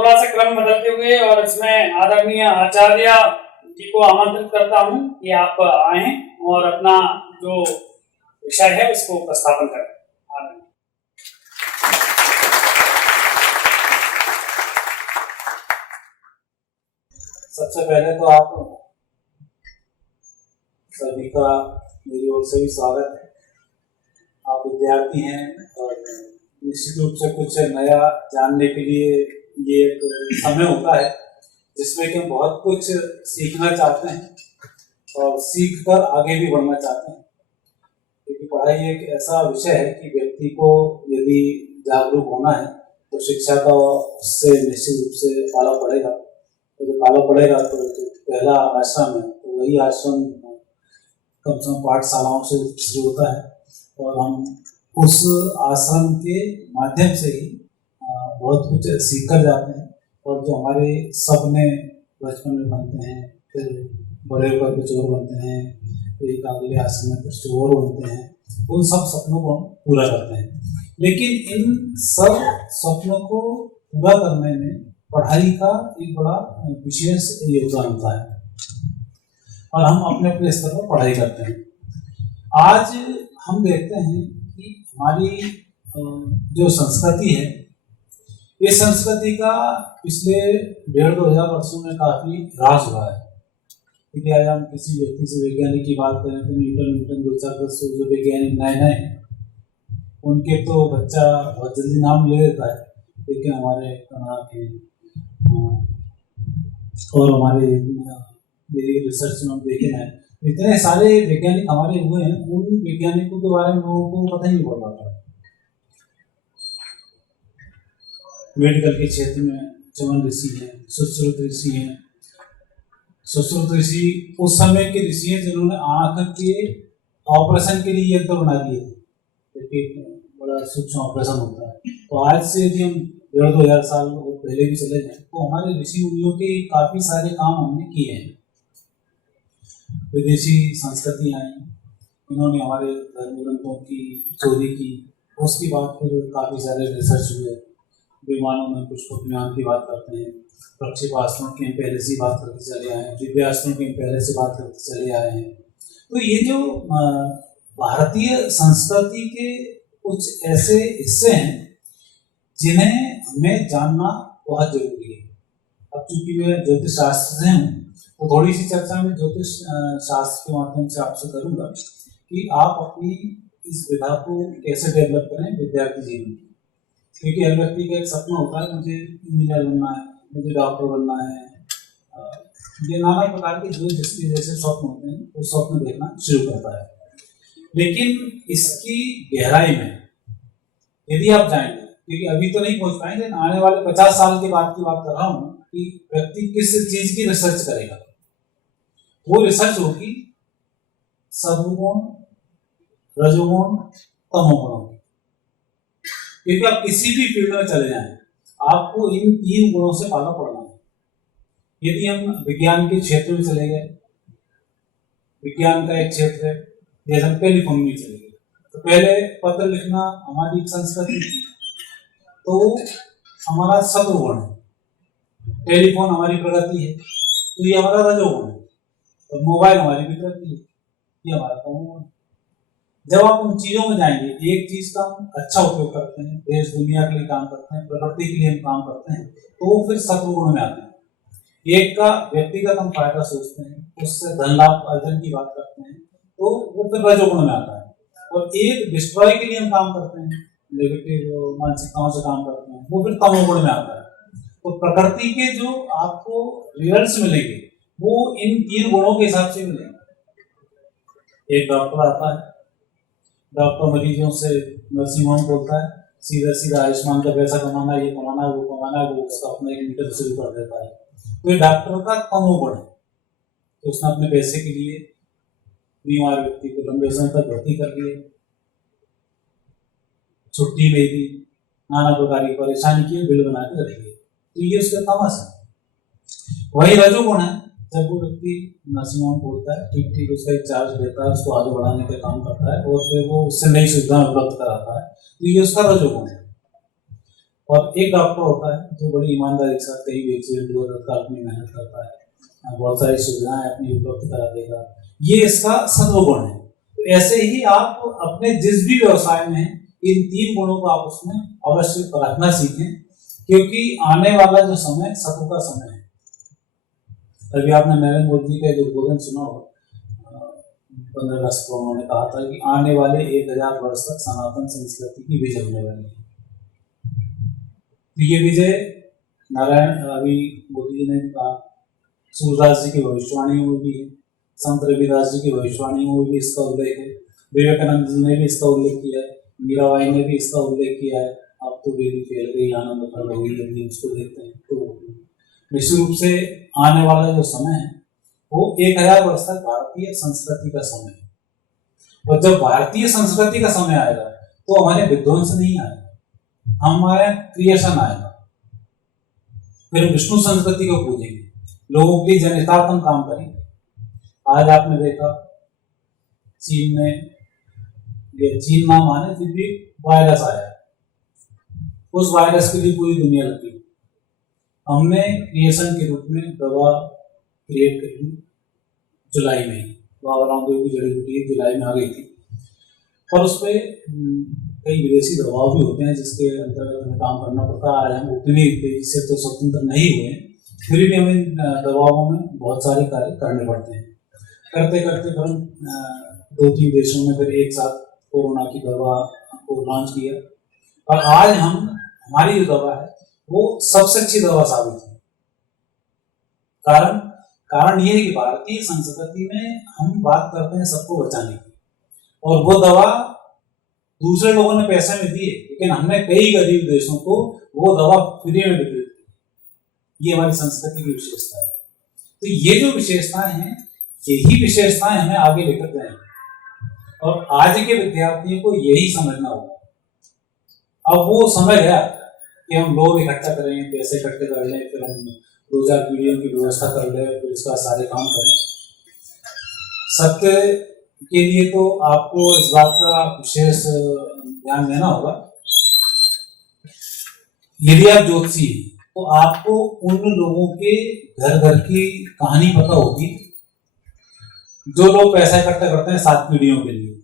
थोड़ा सा क्रम बदलते हुए और इसमें आदरणीय आचार्य जी को आमंत्रित करता हूं कि आप आए और अपना जो विषय है उसको उपस्थापन करें। सबसे पहले तो आप सभी का मेरी ओर से भी स्वागत है। आप विद्यार्थी हैं और निश्चित रूप से कुछ नया जानने के लिए ये एक समय होता है जिसमें कि हम बहुत कुछ सीखना चाहते हैं और सीख कर आगे भी बढ़ना चाहते हैं, क्योंकि पढ़ाई एक ऐसा विषय है कि व्यक्ति को यदि जागरूक होना है तो शिक्षा का उससे निश्चित रूप से पाला पड़ेगा। तो जब पाला पड़ेगा तो पहला आश्रम है, तो वही आश्रम कम से कम पाठशालाओं से शुरू होता है और हम उस आश्रम के माध्यम से ही बहुत कुछ सीख कर जाते हैं। और जो हमारे सपने बचपन में बनते हैं, फिर बड़े होकर कुछ और बनते हैं, एक अगले आश्रम में कुछ और बनते हैं, उन सब सपनों को हम पूरा करते हैं। लेकिन इन सब सपनों को पूरा करने में पढ़ाई का एक बड़ा विशेष योगदान होता है और हम अपने अपने स्तर पर पढ़ाई करते हैं। आज हम देखते हैं कि हमारी जो संस्कृति है, ये संस्कृति का पिछले 1,500-2,000 वर्षों में काफी ह्रास हुआ है। क्योंकि आज हम किसी व्यक्ति से वैज्ञानिक की बात करें तो न्यूटन 2-4 जो वैज्ञानिक नए नए हैं उनके तो बच्चा बहुत जल्दी नाम ले लेता है, लेकिन हमारे कनाक हैं और हमारे रिसर्च में हम देखे हैं इतने सारे वैज्ञानिक हमारे हुए हैं, उन वैज्ञानिकों के बारे में लोगों को पता ही नहीं पड़ रहा था। मेडिकल के क्षेत्र में चमन ऋषि हैं, सुश्रुत ऋषि हैं। सुश्रुत ऋषि उस समय के ऋषि हैं जिन्होंने आंख के ऑपरेशन के लिए यंत्र बना दिए थे, क्योंकि बड़ा सूक्ष्म ऑपरेशन होता है। तो आज से यदि हम 1,500-2,000 साल पहले भी चले जाए तो हमारे ऋषि मुनियों के काफी सारे काम हमने किए हैं। विदेशी संस्कृति आई, इन्होंने हमारे धर्म ग्रंथों की चोरी की, उसकी बात फिर काफी सारे रिसर्च हुए। विमानों में पुष्पक विमान की बात करते हैं, प्रक्षेपास्त्रों की पहले से बात करते चले आए हैं, दिव्यास्त्रों की पहले से बात करते चले आए हैं। तो ये जो भारतीय संस्कृति के कुछ ऐसे हिस्से हैं जिन्हें हमें जानना बहुत जरूरी है। अब चूंकि मैं ज्योतिष शास्त्र से हूँ तो थोड़ी सी चर्चा में ज्योतिष शास्त्र के माध्यम से आपसे करूँगा कि आप अपनी इस विधा को कैसे डेवलप करें विद्यार्थी जीवन में। क्योंकि हर व्यक्ति का एक सपना होता है, मुझे इंजीनियर बनना है, मुझे डॉक्टर बनना है, ये नाना प्रकार के जो जिसके जैसे स्वप्न होते हैं वो स्वप्न देखना शुरू करता है। लेकिन इसकी गहराई में यदि आप जाएंगे, क्योंकि अभी तो नहीं पहुंच पाएंगे, आने वाले 50 साल के बाद की बात कर रहा हूँ कि व्यक्ति किस चीज की रिसर्च करेगा। वो रिसर्च होगी सत्वगुण, रजोगुण, तमोगुण। क्योंकि आप किसी भी फील्ड में चले जाएं आपको इन 3 गुणों से पाला पड़ना है। यदि हम विज्ञान के क्षेत्र में चले गए, विज्ञान का एक क्षेत्र है, जैसे हम टेलीफोन में चले गए, तो पहले पत्र लिखना हमारी संस्कृति थी, तो हमारा सत्वगुण है। टेलीफोन हमारी प्रगति है तो ये हमारा रजोगुण है, और मोबाइल हमारी विकृति है, ये हमारा तमोगुण है। जब आप उन चीजों में जाएंगे, एक चीज का हम अच्छा उपयोग करते हैं, देश दुनिया के लिए काम करते हैं, प्रकृति के लिए हम काम करते हैं, तो वो फिर सत्वगुण में आते हैं। एक का व्यक्तिगत हम फायदा सोचते हैं, उससे धन लाभ अर्जन की बात करते हैं, तो वो फिर रजोगुण में आता है। और एक डिस्ट्रॉय के लिए हम काम करते हैं, नेगेटिव मानसिकताओं से काम करते हैं, वो फिर तमोगुण में आता है। तो प्रकृति के जो आपको रिजल्ट्स मिलेंगे वो इन 3 गुणों के हिसाब से मिलेंगे। एक डॉक्टर आता है, डॉक्टर मरीजों से नर्सिंग होम बोलता है, सीधा सीधा आयुष्मान का पैसा कमाना, ये कमाना, वो कमाना, वो उसका अपना एक मीटर शुरू कर देता है। तो ये डॉक्टर का तमोगुण है, तो उसने अपने पैसे के लिए बीमार व्यक्ति को लंबे समय तक भर्ती कर लिया, छुट्टी ले दी, नाना प्रकार की परेशानी की, बिल बना के रख दिए, तो ये उसका तमस है। वही रजोगुण है, जब वो व्यक्ति नर्सिंग होम खोलता है, ठीक ठीक उसका एक चार्ज देता है, उसको आगे बढ़ाने का काम करता है और फिर वो उससे नई सुविधा उपलब्ध कराता है, तो ये उसका रजोगुण है। और एक डॉक्टर होता है जो बड़ी ईमानदारी के साथ कहीं भी एक्सीडेंट हुआ रहता है, अपनी मेहनत करता है, बहुत सारी सुविधाएं अपनी उपलब्ध करा देगा। ये इसका सद्गुण है। तो ऐसे ही आप अपने जिस भी व्यवसाय में इन 3 गुणों को आप उसमें अवश्य परखना सीखें, क्योंकि आने वाला जो समय सत्व का समय है। अभी आपने नरेंद्र मोदी जी का एक उद्बोधन सुना होगा, 15 अगस्त को उन्होंने कहा था कि आने वाले 1000 वर्ष तक सनातन संस्कृति की विजय होने वाली है। तो ये विजय नारायण अभी मोदी जी ने कहा, सूरदास जी की भविष्यवाणी में भी है, संत रविदास जी की भविष्यवाणी में भी इसका उल्लेख है, विवेकानंद जी ने भी इसका उल्लेख किया है, मीराबाई ने भी इसका उल्लेख किया है। अब तो बेबी फैल गई, आनंद फल गई, यदि उसको देखते हैं तो निश्चित रूप से आने वाला जो समय है वो 1000 वर्ष तक भारतीय संस्कृति का समय है। और जब भारतीय संस्कृति का समय आएगा तो हमारे विध्वंस नहीं आएगा, हमारे क्रिएशन आएगा। फिर विष्णु संस्कृति को पूजेंगे, लोगों के लिए जनहितार्थ काम करेंगे। आज आपने देखा चीन में, ये चीन नाम आने फिर भी वायरस आया, उस वायरस के लिए पूरी दुनिया लगी। हमने क्रिएशन के रूप में दवा क्रिएट करी जुलाई में, बाबा रामदेव की जड़ी बूटी जुलाई में आ गई थी। और उस पर कई विदेशी दबाव भी होते हैं जिसके अंतर्गत हमें काम करना पड़ता है। आज हम उतनी तेजी से तो स्वतंत्र नहीं हुए, फिर भी हमें दबावों में बहुत सारे कार्य करने पड़ते हैं। करते करते फिर 2-3 देशों में फिर एक साथ कोरोना की दवा को लॉन्च किया, और आज हमारी जो दवा है वो सबसे अच्छी दवा साबित हुई। कारण ये है कि भारतीय संस्कृति में हम बात करते हैं सबको बचाने की, और वो दवा दूसरे लोगों ने पैसे में दी है, लेकिन हमने कई गरीब देशों को वो दवा फ्री में वितरित की। ये हमारी संस्कृति की विशेषता है। तो ये जो विशेषताएं हैं, यही विशेषताएं हमें आगे लेकर जाएंगे, और आज के विद्यार्थियों को यही समझना होगा। अब वो समय गया कि हम लोग इकट्ठा करें, पैसे इकट्ठे कर लें, फिर हम 2-4 पीढ़ियों की व्यवस्था कर लें, फिर इसका सारे काम करें। सत्य के लिए तो आपको इस बात का विशेष ध्यान देना होगा। यदि आप ज्योतिषी हैं तो आपको उन लोगों के घर घर की कहानी पता होगी जो लोग पैसा इकट्ठा करते हैं 7 पीढ़ियों के लिए।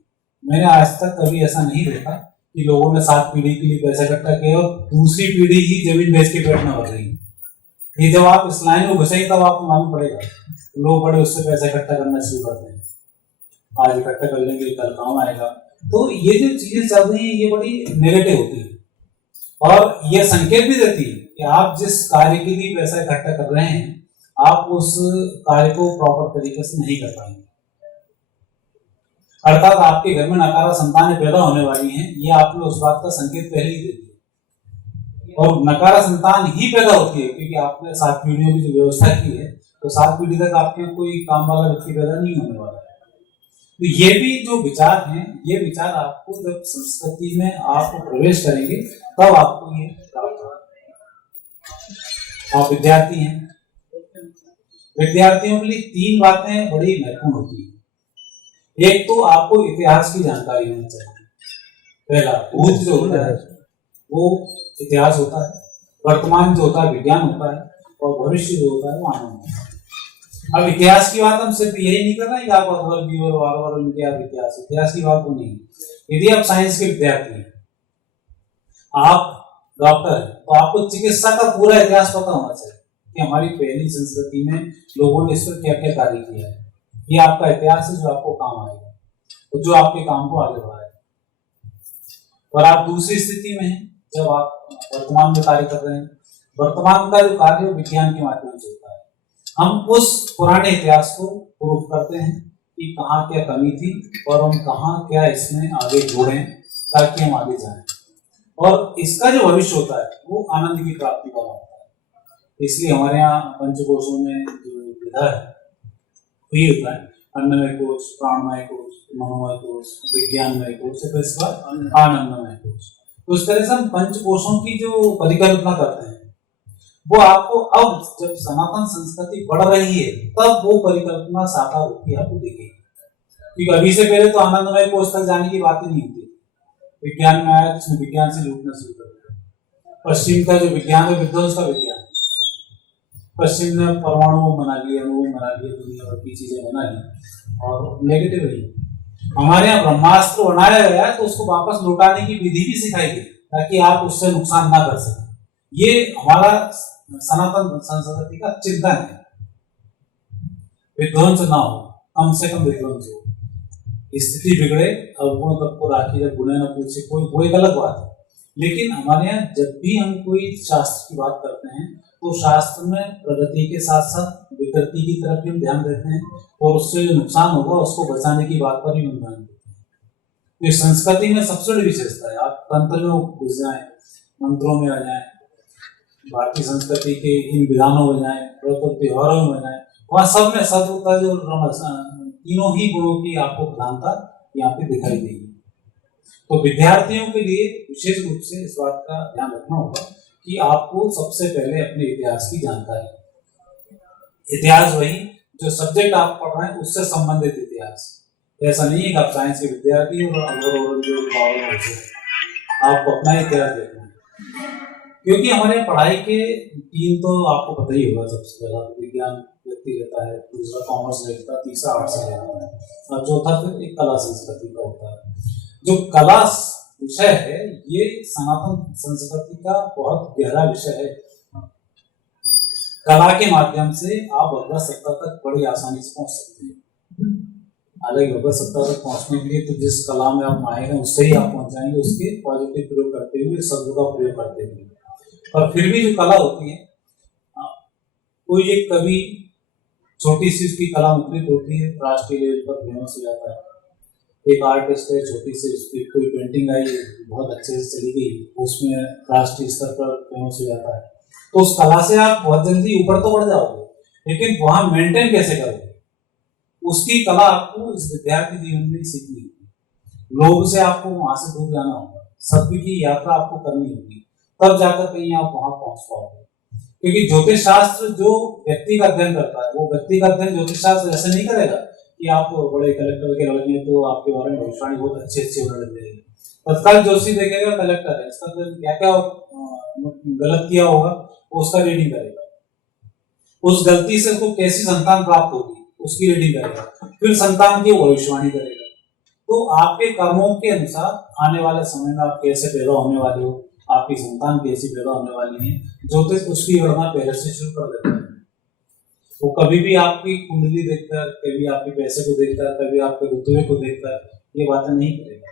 मैंने आज तक कभी ऐसा नहीं देखा कि लोगों ने 7 पीढ़ी के लिए पैसा इकट्ठा किया और दूसरी पीढ़ी ही जमीन बेच के पेट न भर रही। ये जब आप इस लाइन में घुसेंगे तब आपको मालूम पड़ेगा। लोग बड़े उससे पैसा इकट्ठा करना शुरू करते हैं, आज इकट्ठा कर लेंगे कल काम आएगा। तो ये जो चीजें चल रही है ये बड़ी नेगेटिव होती है, और ये संकेत भी देती है कि आप जिस कार्य के लिए पैसा इकट्ठा कर रहे हैं आप उस कार्य को प्रॉपर तरीके से नहीं कर पाएंगे। अर्थात आपके घर में नकारा संतानें पैदा होने वाली हैं, ये आपने उस बात का संकेत पहले ही दे दिया। और नकारा संतान ही पैदा होती है क्योंकि आपने 7 पीढ़ियों की जो व्यवस्था की है, तो 7 पीढ़ी तक आपके कोई काम वाला व्यक्ति पैदा नहीं होने वाला है। तो ये भी जो विचार हैं, ये विचार आपको जब संस्कृति में आप प्रवेश करेंगे तब आपको ये प्राप्त होगा। आप विद्यार्थी हैं, विद्यार्थियों के लिए 3 बातें बड़ी महत्वपूर्ण होती है। एक तो आपको इतिहास की जानकारी होनी चाहिए। पहला, भूत जो होता है वो इतिहास होता है, वर्तमान जो होता है विज्ञान होता है, और भविष्य जो होता है वो आनंद होता है। अब इतिहास की बात हम सिर्फ यही नहीं कर रहे कि आप अकबर बीबर वार इतिहास की बात को नहीं। यदि आप साइंस के विद्यार्थी हैं, आप डॉक्टर हैं, तो आपको चिकित्सा का पूरा इतिहास पता होना चाहिए कि हमारी पहली संस्कृति में लोगों ने इस पर क्या क्या कार्य किया है। ये आपका इतिहास है जो आपको काम आएगा और जो आपके काम को आगे बढ़ाएगा। और आप दूसरी स्थिति में हैं जब आप वर्तमान में कार्य कर रहे हैं। वर्तमान का जो कार्य विज्ञान के माध्यम से होता है। हम उस पुराने इतिहास को प्रूफ करते हैं कि कहाँ क्या कमी थी और हम कहाँ क्या इसमें आगे जोड़ें ताकि हम आगे जाएं। और इसका जो भविष्य होता है वो आनंद की प्राप्ति वाला होता है। इसलिए हमारे यहाँ पंचकोशों में जो विधा है ये होता है अन्नमय कोश, प्राणमय कोश, मनोमय कोश, विज्ञानमय कोश, फिर इसके बाद आनंदमय कोश। तो इस तरह से हम पंचकोशों की जो परिकल्पना करते हैं वो आपको अब जब सनातन संस्कृति बढ़ रही है तब वो परिकल्पना साकार होती है, आपको दिखेगी। क्योंकि अभी से पहले तो आनंदमय कोश तक जाने की बात ही नहीं होती। विज्ञान में आया तो उसने विज्ञान से जुड़ना शुरू कर दिया, पश्चिम का जो विज्ञान है विध्वंस का विज्ञान, पश्चिम ने परमाणु बना लिए, अणु बना लिए, दुनिया भर की चीजें बना ली और नेगेटिव रही। हमारे यहाँ ब्रह्मास्त्र बनाया गया है तो उसको वापस लौटाने की विधि भी सिखाई गई ताकि आप उससे नुकसान ना कर सकें। ये हमारा सनातन संस्कृति का चिंतन है। विध्वंस ना हो, कम से कम विध्वंस हो, स्थिति बिगड़े अवगुण तब को राखी जब गुणे न पूछे कोई, वो एक अलग बात है। लेकिन हमारे यहाँ जब भी हम कोई शास्त्र की बात करते हैं तो शास्त्र में प्रगति के साथ साथ विकृति की तरफ भी हम ध्यान देते हैं और उससे जो नुकसान होगा उसको बचाने की बात पर भी हम ध्यान देते हैं। तो इस संस्कृति में सबसे बड़ी विशेषता है। आप तंत्र में घुस जाए, मंत्रों में आ जाए, भारतीय संस्कृति के इन विधानों में जाए, त्योहारों में जाए, वहाँ सब में सत्वता जो तीनों ही गुणों की आपको प्रधानता यहाँ पे दिखाई देगी। तो विद्यार्थियों के लिए विशेष रूप से इस बात का ध्यान रखना होगा कि आपको सबसे पहले अपने इतिहास की जानकारी, इतिहास वही जो सब्जेक्ट आप पढ़ रहे हैं उससे संबंधित इतिहास। ऐसा नहीं है कि आप साइंस के विद्यार्थी और आपको अपना इतिहास देखना है, क्योंकि हमारे पढ़ाई के तीन तो आपको पता ही होगा। सबसे पहला विज्ञान व्यक्ति रहता है, दूसरा कॉमर्स रहता है, तीसरा आर्ट्स रहता है और चौथा फिर एक कला संस्कृति का होता है। जो कला विषय है ये सनातन संस्कृति का बहुत गहरा विषय है। कला के माध्यम से आप भगवत सत्ता तक बड़ी आसानी से पहुंच सकते हैं। हालांकि भगवत सत्ता तक पहुंचने के लिए तो जिस कला में आप माहिर हैं उससे ही आप पहुंच जाएंगे, उसके पॉजिटिव प्रयोग करते हुए, शब्द का प्रयोग करते हुए। पर फिर भी जो कला होती है, कोई एक कवि छोटी सी उसकी कला मुद्रित होती है, राष्ट्रीय लेवल पर फेमस हो जाता है। एक आर्टिस्ट है, छोटी सी उसकी कोई पेंटिंग आई, बहुत अच्छे से चली गई, उसमें राष्ट्रीय स्तर पर फेमस हो जाता है। तो उस कला से आप बहुत जल्दी ऊपर तो बढ़ जाओगे, लेकिन वहां मेंटेन कैसे करोगे, उसकी कला आपको इस विद्यार्थी जीवन में सीखनी होगी। लोग से आपको वहां से दूर जाना होगा, सत्य की यात्रा आपको करनी होगी, तब जाकर कहीं आप वहां पहुंच पाओगे। क्योंकि ज्योतिष शास्त्र जो व्यक्ति का अध्ययन करता है, वो व्यक्ति का अध्ययन ज्योतिष शास्त्र ऐसे नहीं करेगा कि आप बड़े कलेक्टर के लड़के हैं तो आपके बारे में भविष्यवाणी बहुत अच्छी होने लग जाएगी। तत्काल जोशी देखेगा कलेक्टर है, इसका क्या क्या गलत किया होगा उसका रीडिंग करेगा, उस गलती से उसको कैसी संतान प्राप्त होगी उसकी रीडिंग करेगा, फिर संतान की भविष्यवाणी करेगा। तो आपके कर्मों के अनुसार आने वाले समय में आप कैसे पैदा होने वाले हो, आपकी संतान कैसी पैदा होने वाली है, ज्योतिष उसकी गणना पहले से शुरू कर देता है। वो कभी भी आपकी कुंडली देखकर, कभी आपके पैसे को देखकर, कभी आपके रुतबे को देखकर ये बातें नहीं करेगा।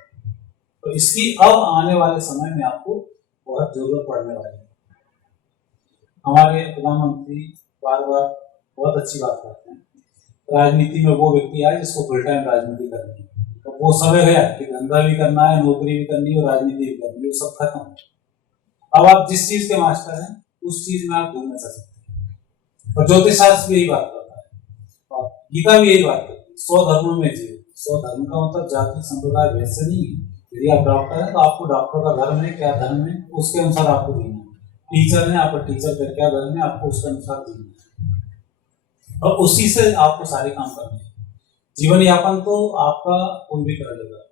तो इसकी अब आने वाले समय में आपको बहुत जरूरत पड़ने वाली है। हमारे प्रधानमंत्री बार बार बहुत अच्छी बात करते हैं, राजनीति में वो व्यक्ति आए जिसको फुल टाइम राजनीति करनी है। तो वो समय गया कि धंधा भी करना है, नौकरी भी करनी है और राजनीति भी करनी है, वो सब खत्म। अब आप जिस चीज के मास्टर हैं उस चीज में आप घूम नहीं सकते। और ज्योतिष शास्त्र भी यही बात करता है और गीता भी यही बात करती है, 100 धर्म में जियो। 100 धर्म का मतलब जाति संप्रदाय भेद से नहीं है। यदि आप डॉक्टर हैं तो आपको डॉक्टर का धर्म है, क्या धर्म है उसके अनुसार आपको जीना है। टीचर है, आपका टीचर का क्या धर्म है, आपको उसके अनुसार जीना है और उसी से आपको सारे काम करने हैं। जीवन यापन तो आपका कोई भी कर लेगा,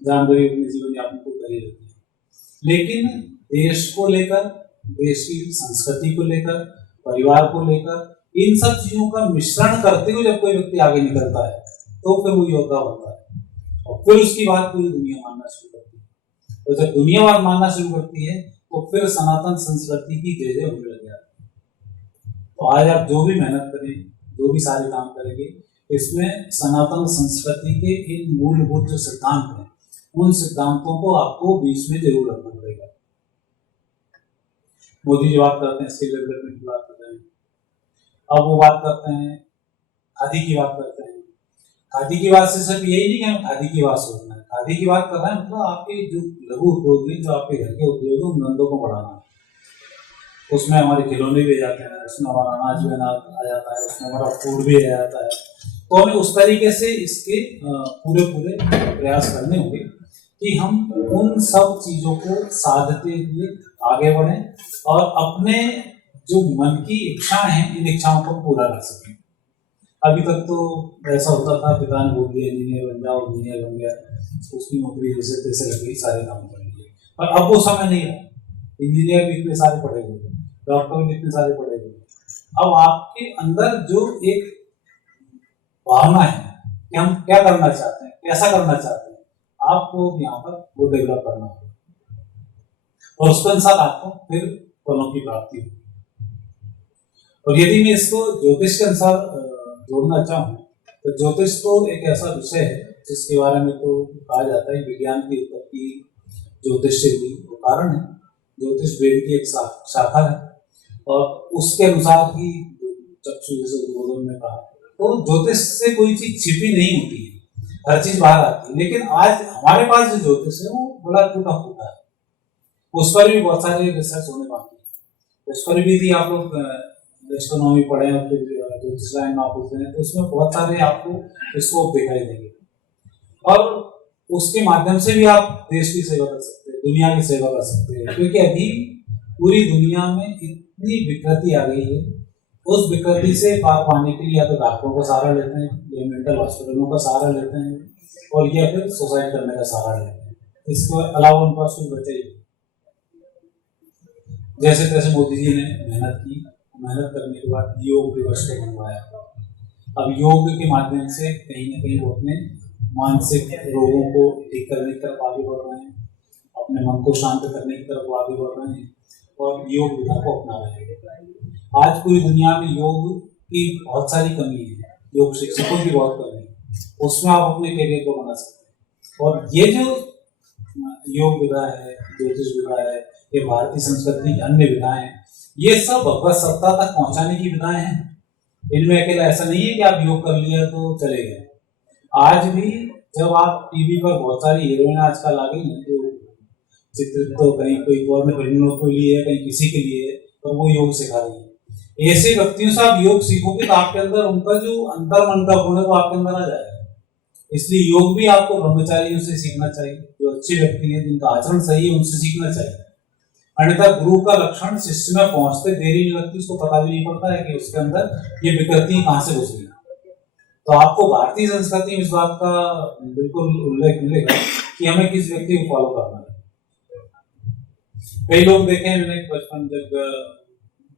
जानवरी अपने जीवन यापन को कर ही लेते हैं, लेकिन देश को लेकर, देश की संस्कृति को लेकर, परिवार को लेकर, इन सब चीजों का मिश्रण करते हुए जब कोई व्यक्ति आगे निकलता है तो फिर वो योद्धा होता है और फिर उसकी बात पूरी दुनिया मानना शुरू करती है। तो जब दुनिया बात मानना शुरू करती है तो फिर सनातन संस्कृति की जय जय होने लग जाती है। तो आज आप जो भी मेहनत करें, जो भी सारे काम करेंगे, इसमें सनातन संस्कृति के इन मूलभूत जो सिद्धांत हैं, उन सिद्धांतों को आपको बीच में जरूर रखना पड़ेगा। मोदी जी बात करते हैं स्किल डेवलपमेंट की बात करते हैं, अब वो बात करते हैं खादी की बात करते हैं। खादी की बात से सिर्फ यही नहीं कि हमें खादी की बात सोचना है, खादी की बात कर रहे हैं मतलब आपके जो लघु उद्योग है, जो आपके घर के उद्योग है, उन धंधों को बढ़ाना। उसमें हमारे खिलौने भी आ जाते हैं, उसमें हमारा अनाज भी आ जाता है, उसमें हमारा फूड भी आ जाता है। तो हमें उस तरीके से इसके पूरे प्रयास करने होंगे कि हम उन सब चीजों को साधते हुए आगे बढ़ें और अपने जो मन की इच्छाएं हैं, इन इच्छाओं को पूरा कर सकें। अभी तक तो ऐसा होता था, पिता ने बोल दिया इंजीनियर बन जाओ, इंजीनियर बन गया, उसकी नौकरी जैसे तैसे लग गई, सारे काम कर लिए। पर अब वो समय नहीं रहा। इंजीनियर भी इतने सारे पढ़े हुए हैं, डॉक्टर भी इतने सारे पढ़े हुए हैं। अब आपके अंदर जो एक भावना है कि हम क्या करना चाहते हैं, कैसा करना चाहते हैं, आपको यहाँ पर वो डेवलप करना होगा और उसके अनुसार आपको फिर फलों की प्राप्ति होगी। और यदि मैं इसको ज्योतिष के अनुसार जोड़ना चाहूँ तो ज्योतिष तो एक ऐसा विषय है जिसके बारे में तो कहा जाता है विज्ञान की उत्पत्ति ज्योतिष से हुई, वो कारण है। ज्योतिष वेद की एक शाखा है और उसके अनुसार ही चक्षु जैसे उद्बोधन में कहा, तो ज्योतिष से कोई चीज छिपी नहीं होती है, हर चीज बाहर आती है। लेकिन आज हमारे पास जो ज्योतिष है वो बड़ा टूटा फूटा है, उस पर भी बहुत सारे रिसर्च होने बाकी है। उस पर भी यदि आप लोग एस्ट्रोनॉमी पढ़े और फिर ज्योतिष लाइन में आप उतरे हैं तो उसमें बहुत सारे आपको स्कोप दिखाई देंगे और उसके माध्यम से भी आप देश की सेवा कर सकते हैं, दुनिया की सेवा कर सकते हैं। क्योंकि अभी पूरी दुनिया में इतनी विकृति आ गई है, उस विकृति से पार पाने के लिए या तो डॉक्टरों का सहारा लेते हैं या मेंटल हॉस्पिटलों का सहारा लेते हैं और या फिर सुसाइड करने का सहारा लेते हैं। इसके अलावा उनके पास कुछ बचे ही। जैसे तैसे मोदी जी ने मेहनत की, मेहनत करने के बाद योग दिवस को मनवाया। अब योग के माध्यम से कहीं ना कहीं वो अपने मानसिक रोगों को ठीक करने की तरफ आगे बढ़ रहे हैं, अपने मन को शांत करने की तरफ आगे बढ़ रहे हैं और योग विधा को अपना रहे हैं। आज पूरी दुनिया में योग की बहुत सारी कमी है, योग शिक्षकों की बहुत कमी है, उसमें आप अपने करियर को बना सकते हैं। और ये जो योग विधा है, ज्योतिष विधा है, ये भारतीय संस्कृति की अन्य विधाएं हैं, ये सब भगवत सत्ता तक पहुंचाने की विधाएं हैं। इनमें अकेला ऐसा नहीं है कि आप योग कर लिया तो चले गए। आज भी जब आप टीवी पर बहुत सारी हीरोइन आजकल आ गई हैं जो चित्रित तो कहीं कोई गवर्नमेंट फिल्मों के लिए है, कहीं किसी के लिए है, तो वो योग सिखा रही है। ऐसे व्यक्तियों से आप योग सीखोगे तो आपके अंदर उनका जो अंतर मन का गुण है वो आपके अंदर आ जाएगा। इसलिए योग भी आपको ब्रह्मचारियों से सीखना चाहिए, जो अच्छे व्यक्ति हैं जिनका आचरण सही है उनसे सीखना चाहिए। अन्यथा गुरु का लक्षण शिष्य में पहुंचते देरी नहीं लगती, उसको पता भी नहीं पड़ता है कि उसके अंदर ये विकृति कहाँ से घुस गई। तो आपको भारतीय संस्कृति में इस बात का बिल्कुल उल्लेख मिलेगा कि हमें किस व्यक्ति को फॉलो करना है। कई लोग देखे मैंने बचपन जब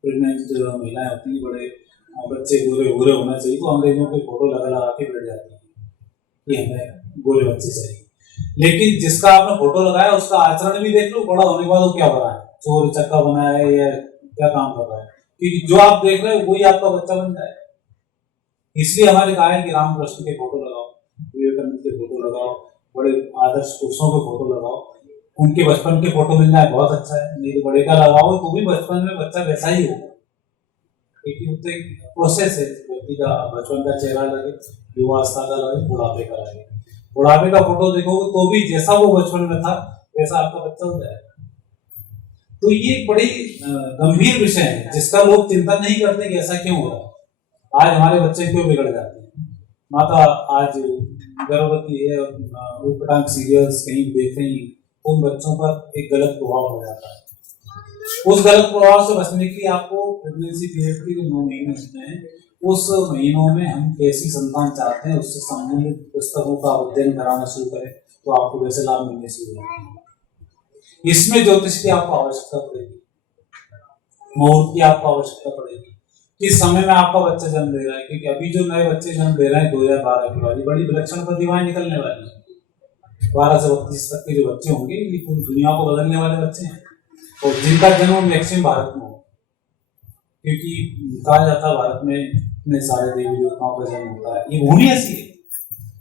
प्रेगनेंट जो महिलाएं होती है, बड़े बच्चे गोरे गोरे होना चाहिए तो अंग्रेजों के फोटो लगा लगा के बैठ जाती है कि हमें गोरे बच्चे चाहिए। लेकिन जिसका आपने फोटो लगाया उसका आचरण भी देख लो, बड़ा होने के बाद वो क्या बना है, चोर चक्का बना है या क्या काम कर रहा है, क्योंकि जो आप देख रहे हो वही आपका बच्चा बन जाए। इसलिए हमारे कहा है कि रामकृष्ण के फोटो लगाओ, विवेकानंद के फोटो लगाओ, बड़े आदर्श पुरुषों के फोटो लगाओ, उनके बचपन के फोटो मिल जाए बहुत अच्छा है। नहीं तो बड़े का लगाओ तो भी बचपन में बच्चा वैसा ही होगा, क्योंकि उससे प्रोसेस है व्यक्ति का, बचपन का चेहरा लगे, युवावस्था का लगे, बुढ़ापे का लगे। बुढ़ापे का फोटो देखोगे तो भी जैसा वो बचपन में था वैसा आपका बच्चा हो जाएगा। तो ये एक बड़ी गंभीर विषय है जिसका लोग चिंता नहीं करते कि ऐसा क्यों हो रहा है, आज हमारे बच्चे क्यों बिगड़ जाते हैं। माता आज गर्भवती है और ऊटपटांग सीरियल्स कहीं देख रही है, उन बच्चों पर एक गलत प्रभाव हो जाता है। उस गलत प्रभाव से बचने के लिए आपको प्रेगनेंसी पीरियड के जो 9 महीने होते हैं उस महीनों में हम कैसी संतान चाहते हैं उससे संबंधित पुस्तकों का अध्ययन कराना शुरू करें तो आपको वैसे लाभ मिलने शुरू होंगे। इसमें ज्योतिष की आपको आवश्यकता पड़ेगी, मुहूर्त की आपको आवश्यकता पड़ेगी, किस समय में आपका बच्चा जन्म ले रहा है, क्योंकि अभी जो नए बच्चे जन्म ले रहे हैं 2012 की वाली बड़ी विलक्षण प्रतिभाएं निकलने वाली है। 12 से 32 तक के जो बच्चे होंगे ये पूरी दुनिया को बदलने वाले बच्चे हैं और जिनका जन्म मैक्सिमम भारत में हो, क्योंकि कहा जाता है भारत में इतने सारे देवी देवताओं का जन्म होता है। ये भूमि ऐसी है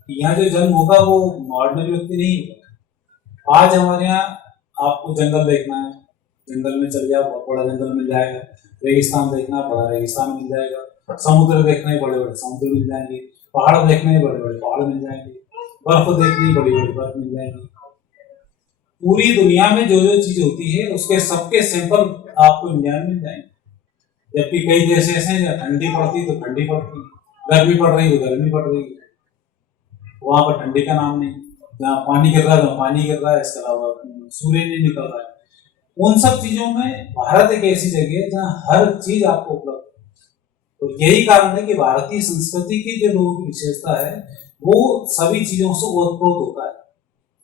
कि यहाँ जो जन्म होगा वो ऑर्डिनरी व्यक्ति नहीं होगा। आज हमारे यहाँ आपको जंगल देखना है, जंगल में चल जाओ, बहुत बड़ा जंगल मिल जाएगा। रेगिस्तान देखना है, बड़ा रेगिस्तान मिल जाएगा। समुद्र देखने बड़े बड़े समुद्र मिल जाएंगे, पहाड़ देखने बड़े बड़े पहाड़ मिल जाएंगे, बर्फ देखनी बड़ी बड़ी बर्फ मिल जाएगी। पूरी दुनिया में जो जो चीज होती है उसके सबके सैंपल आपको इंडिया में मिल जाएंगे। जबकि कई देश ऐसे हैं ठंडी पड़ती तो ठंडी पड़ती, गर्मी पड़ रही तो गर्मी पड़ रही, वहां पर ठंडी का नाम नहीं, जहाँ पानी गिर रहा है तो पानी गिर रहा है, इसके अलावा सूर्य नहीं निकल रहा है। उन सब चीजों में भारत एक ऐसी जगह है जहाँ हर चीज आपको उपलब्ध है। तो यही कारण है कि भारतीय संस्कृति की जो लोगों की विशेषता है वो सभी चीजों से ओतप्रोत होता है,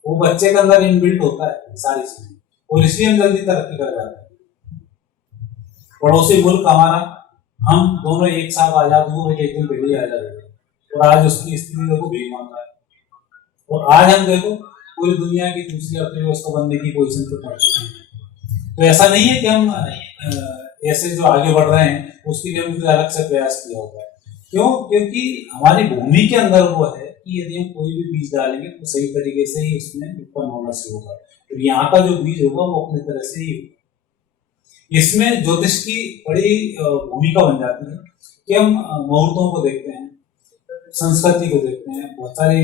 वो बच्चे के अंदर इनबिल्ट होता है सारी चीजें, और इसलिए हम जल्दी तरक्की कर जाते हैं। पड़ोसी मुल्क हमारा, हम दोनों एक साथ आजाद हुए, एक दिन पहले ही आजाद हुए, और आज उसकी स्थिति देखो भीख मांग रहा है। और आज हम देखो पूरी दुनिया की दूसरी अर्थव्यवस्था बनने की पोजीशन पर पहुंच चुके हैं। तो ऐसा नहीं है कि हम ऐसे जो आगे बढ़ रहे हैं उसके लिए हमने अलग से प्रयास किया होगा। क्यों? क्योंकि हमारी भूमि के अंदर वो है कि यदि हम कोई भी बीज डालेंगे तो सही तरीके से ही उसमें उत्पन्न होना शुरू होगा। तो यहाँ का जो बीज होगा वो अपनी तरह से ही होगा। इसमें ज्योतिष की बड़ी भूमिका बन जाती है कि हम मुहूर्तों को देखते हैं, संस्कृति को देखते हैं, बहुत सारी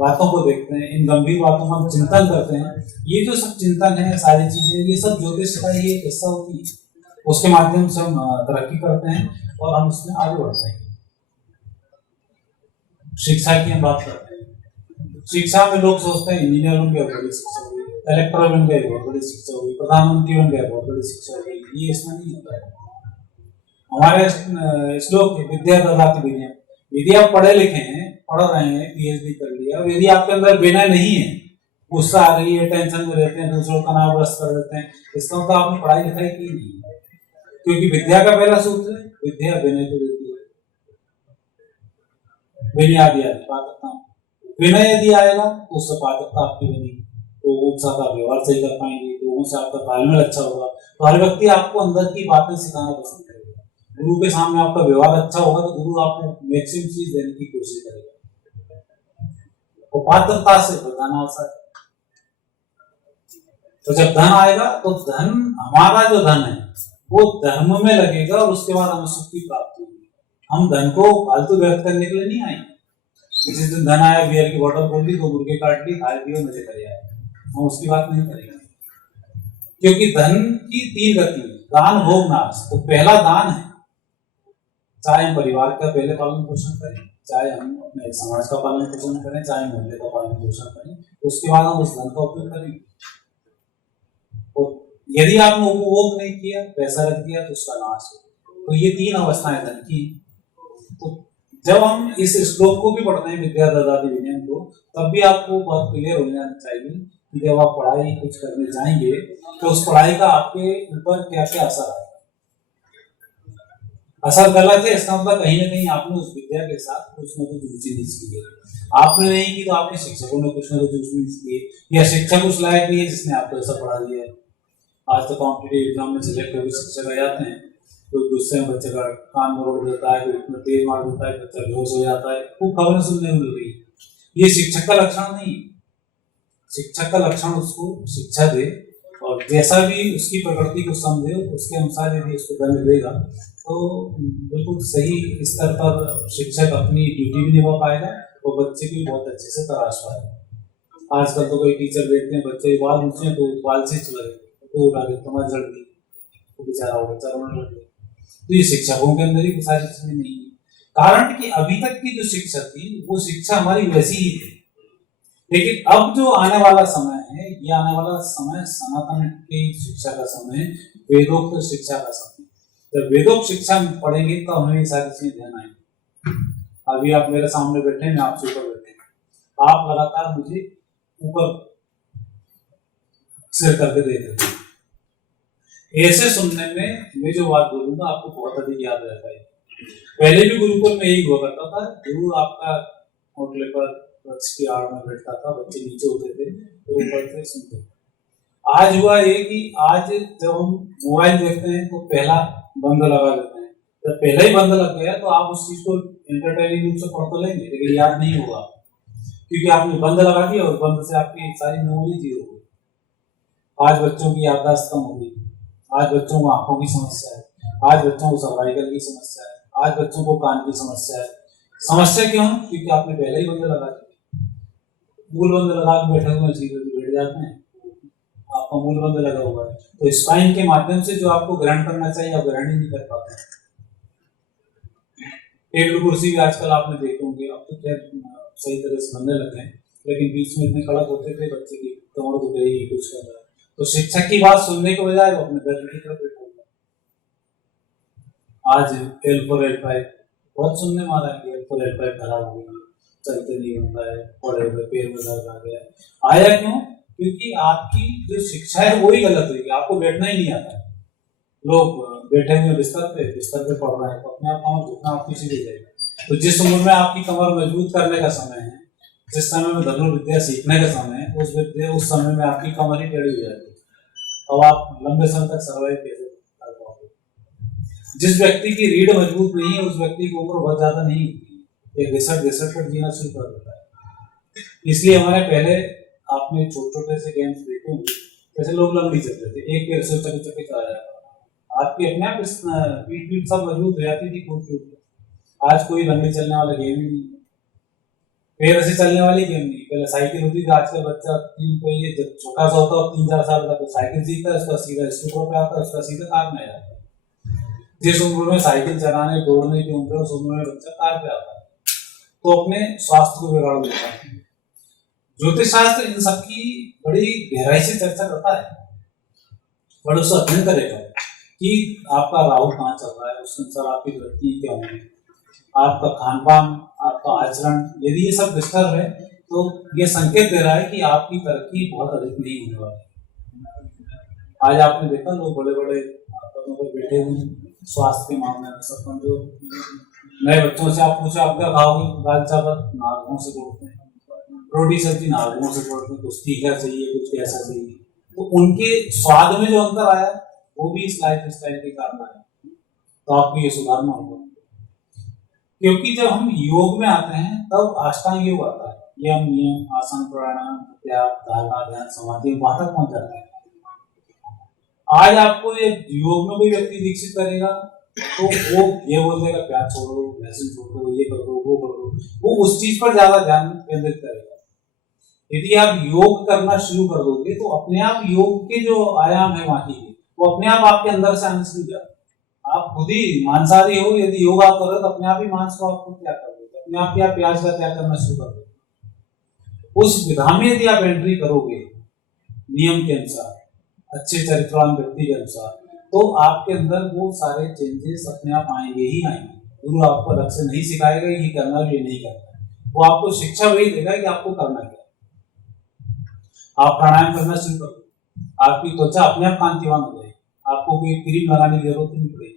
बातों को देखते हैं, इन गंभीर बातों का हम चिंतन करते हैं। ये जो सब चिंतन है, सारी चीजें, ये सब ज्योतिष का ही एक हिस्सा होती है। उसके माध्यम से हम तरक्की करते हैं और हम उसमें आगे बढ़ते हैं। शिक्षा की हम बात करते हैं। शिक्षा में लोग सोचते हैं इंजीनियर बन गया बड़ी शिक्षा हुई, कलेक्टर बन गए बहुत बड़ी शिक्षा हुई, प्रधानमंत्री बन गया बहुत बड़ी शिक्षा हुई। ये इसमें नहीं होता है। हमारे श्लोक विद्या ददाति विनयम, यदि आप पढ़े लिखे हैं, पढ़ रहे हैं, पीएचडी कर लिया, और यदि आपके अंदर विनय नहीं है, गुस्सा आ रही है, टेंशन में रहते हैं, दूसरों का तनावग्रस्त कर देते हैं, इसका मतलब आपने पढ़ाई लिखाई की नहीं। क्योंकि विद्या का पहला सूत्र है विद्या विनय को देती है। विनय आदि पात्रता, विनय यदि आएगा तो उससे पात्रता आपकी बनेगी, लोगों के साथ आप व्यवहार सही कर पाएंगे, लोगों से आपका तालमेल अच्छा होगा, तो हर व्यक्ति आपको अंदर की बातें सिखाना पसंद करेगा। गुरु के सामने आपका व्यवहार अच्छा होगा तो गुरु आपको मैक्सिमम चीज देने की कोशिश करेगा। तो पात्रता से धन आता है। तो जब धन आएगा तो धन, हमारा जो धन है वो धर्म में लगेगा और उसके बाद हमें सुख की प्राप्ति होगी। हम धन को फालतू व्यर्थ करने के लिए नहीं आए। किसी दिन धन आया, बियर की बोतल खोल ली, 2 मुर्गे काट ली, खाए पिए मजे करे आए, हम उसकी बात नहीं करेंगे। क्योंकि धन की 3 गति है, दान भोग नाश। तो पहला दान है, चाहे हम परिवार का पहले पालन पोषण करें, चाहे हम अपने समाज का पालन पोषण करें, चाहे मोहल्ले का पालन पोषण करें, उसके बाद हम उस धन का उपयोग करेंगे। और यदि आपने उपभोग नहीं किया, पैसा रख दिया, तो उसका नाश हो। तो ये 3 अवस्थाएं धन की। तो जब हम इस श्लोक को भी पढ़ते हैं विद्या ददाति विनयम को, तब भी आपको बहुत क्लियर हो जाना चाहिए कि जब आप पढ़ाई कुछ करने जाएंगे तो उस पढ़ाई का आपके ऊपर क्या क्या असर आएगा। असर गलत है, इसका मतलब कहीं ना कहीं आपने उस विद्या के साथ कुछ न कुछ रुचि नहीं की है। आपने नहीं की तो आपके शिक्षकों ने कुछ न कुछ रुचि नहीं की, या शिक्षक उस लायक नहीं है जिसने आपको ऐसा पढ़ा दिया है। आज तो कॉम्पिटिटिव एग्जाम में सिलेक्ट होकर शिक्षक आ जाते हैं, कोई गुस्से में बच्चे का कान मरोड़ देता है, कोई इतना तेज मार देता है, बच्चा बेहोश हो जाता है, खूब खबरें सुनने मिल रही है। ये शिक्षक का लक्षण नहीं। शिक्षक का लक्षण उसको शिक्षा दे और जैसा भी उसकी प्रकृति को समझे उसके अनुसार यदि उसको दंड देगा तो बिल्कुल सही स्तर पर शिक्षक अपनी ड्यूटी भी निभा पाएगा और बच्चे को बहुत अच्छे से तराश पाएगा। आजकल तो कोई टीचर देखते हैं बच्चे बाल ऊंचे तो बाल से चले तो उठा के तुम्हारी जड़ दी, तो बेचारा हो बच्चा रोने लग गया। तो ये शिक्षकों के अंदर ही सारी चीजें नहीं है। कारण कि अभी तक की जो शिक्षा थी वो शिक्षा हमारी वैसी ही थी, लेकिन अब जो आने वाला समय है, ये आने वाला समय सनातन की शिक्षा का समय, वेदोक्त शिक्षा का समय। जब वेदोक्त शिक्षा पढ़ेंगे तो हमें ये सारी चीजें ध्यान आएंगी। अभी आप मेरे सामने बैठे, मैं आपसे ऊपर बैठे, आप लगातार मुझे ऊपर सिर करके देख रहे हैं। ऐसे सुनने में मैं जो बात बोलूंगा आपको बहुत अधिक याद रहता है। पहले भी गुरुकुल में यही हुआ करता था, गुरु आपका होटल पर वृक्ष की आड़ में बैठता था, बच्चे नीचे होते थे तो ऊपर से सुनते। आज हुआ ये कि आज जब हम मोबाइल देखते हैं तो पहला बंद लगा लेते हैं। जब पहला ही बंद लग गया तो आप उस चीज को एंटरटेनिंग रूप से पढ़ तो लेंगे लेकिन याद नहीं होगा, क्योंकि आपने बंद लगा दिया और बंद से आपकी सारी मेमोरी जीरो हो गई। आज बच्चों की याददाश्त कम हो गई, आज बच्चों को आंखों की समस्या है, आज बच्चों को सर्वाइकल की समस्या है, आज बच्चों को कान की समस्या है। समस्या क्यों? क्योंकि आपने पहले ही बंद लगा दिया। मूल बंद लगा के बैठे हुए बैठ जाते हैं, आपका मूल बंद लगा हुआ है, तो स्पाइन के माध्यम से जो आपको ग्रहण करना चाहिए आप ग्रहण ही नहीं कर पाते। टेबल कुर्सी भी आजकल आपने देखे होंगे, अब तो खैर सही तरह से बनने लगे हैं, लेकिन बीच में इतने कड़क होते थे बच्चे की कमर दुख रही है कुछ कर रहा है, तो शिक्षक की बात सुनने के बजाय वो अपने दर्द की तरफ बैठा हुआ। आज L4 L5 बहुत सुनने में आ रहा है, L4 L5 खराब हो गया, चलते नहीं होता है, पड़े हुए पैर में दर्द आ गया। आया क्यों? क्योंकि आपकी जो शिक्षा है वो ही गलत हुई, आपको बैठना ही नहीं आता। लोग बैठे हुए बिस्तर पे पढ़ रहे हैं, तो अपने आप कमर घुटना आपकी सीधी जाएगी। तो जिस उम्र में आपकी कमर मजबूत करने का समय है, जिस समय में धनुर्विद्या सीखने का समय है, उस समय में आपकी कमर ही टेढ़ी हो जाती है। अब आप लंबे समय तक सर्वाइव कैसे कर पाओगे? जिस व्यक्ति की रीढ़ मजबूत नहीं है, उस व्यक्ति की उम्र बहुत ज्यादा नहीं होती है, घिसट घिसट कर जीना शुरू कर देता है। इसलिए हमारे पहले आपने छोटे छोटे से गेम्स देखे होंगे, जैसे लोग लंबी चलते थे, एक पैर से चक्के चला जाता, आपकी अपने आप पीठ सब मजबूत हो जाती थी कूद कूद के। आज कोई लंबी चलने वाला गेम ही नहीं, पैर से चलने वाली गेम नहीं। पहले साइकिल होती थी, आजकल बच्चा 3 पहिए जब छोटा सा होता है 3-4 साल का, तो साइकिल सीखता है, उसका सीधा स्कूटर पे आता है, उसका सीधा कार में जाता है। जिस उम्र में साइकिल चलाने दौड़ने की उम्र है, उस उम्र में बच्चा कार पे आता है, तो अपने स्वास्थ्य को बिगाड़ लेता है। ज्योतिष शास्त्र इन सबकी बड़ी गहराई से चर्चा करता है, बड़े उसका अध्ययन करेगा कि आपका राहु कहाँ चल रहा है, उसके अनुसार आपकी गति क्या होगी, आपका खान पान, आपका आचरण, यदि ये सब डिस्टर्ब है तो ये संकेत दे रहा है कि आपकी तरक्की बहुत अधिक नहीं होने वाली। आज आपने देखा लोग बड़े बड़े पदों पर बैठे हुए, स्वास्थ्य के मामले में सब कमजोर। नए बच्चों से आप पूछो आप क्या खाओगे, दाल चावल, नागों से जोड़ते हैं, रोटी सब्जी नागों से जोड़ते हैं, कुछ तीखा चाहिए, कुछ कैसा चाहिए। तो उनके स्वाद में जो अंतर आया वो भी इस लाइफ स्टाइल के कारण आया। तो आपको ये सुधारना होगा, क्योंकि जब हम योग में आते हैं तब अष्टांग योग आता है, यम नियम आसन प्राणायाम त्याग धारणा ध्यान समाधि वहां तक पहुंच जाता है। आज आपको ये योग में कोई व्यक्ति दीक्षित करेगा तो वो ये बोल देगा प्याज छोड़ो, लहसुन छोड़ो, ये कर दो, वो कर दो, वो उस चीज पर ज्यादा ध्यान केंद्रित करेगा। यदि आप योग करना शुरू कर दोगे तो अपने आप योग के जो आयाम है बाकी के, वो अपने आप आपके अंदर से आने शुरू जाए। आप खुद ही मांसाहारी हो, यदि योग आप कर रहे हो तो अपने आप ही मांस को आप खुद त्याग कर दोगे, अपने आप ही आप प्याज का त्याग करना शुरू कर दोगे। उस विधा में यदि आप एंट्री करोगे नियम के अनुसार, अच्छे चरित्रवान व्यक्ति के अनुसार, तो आपके अंदर वो सारे चेंजेस अपने आप आएंगे ही आएंगे। गुरु आपको अलग से नहीं सिखाएगा ये करना ये नहीं करना, वो आपको शिक्षा वही देगा कि आपको करना क्या। आप प्राणायाम करना शुरू कर दो, आपकी त्वचा अपने आप कांतिवान हो जाएगी, आपको कोई क्रीम लगाने की जरूरत नहीं पड़ेगी।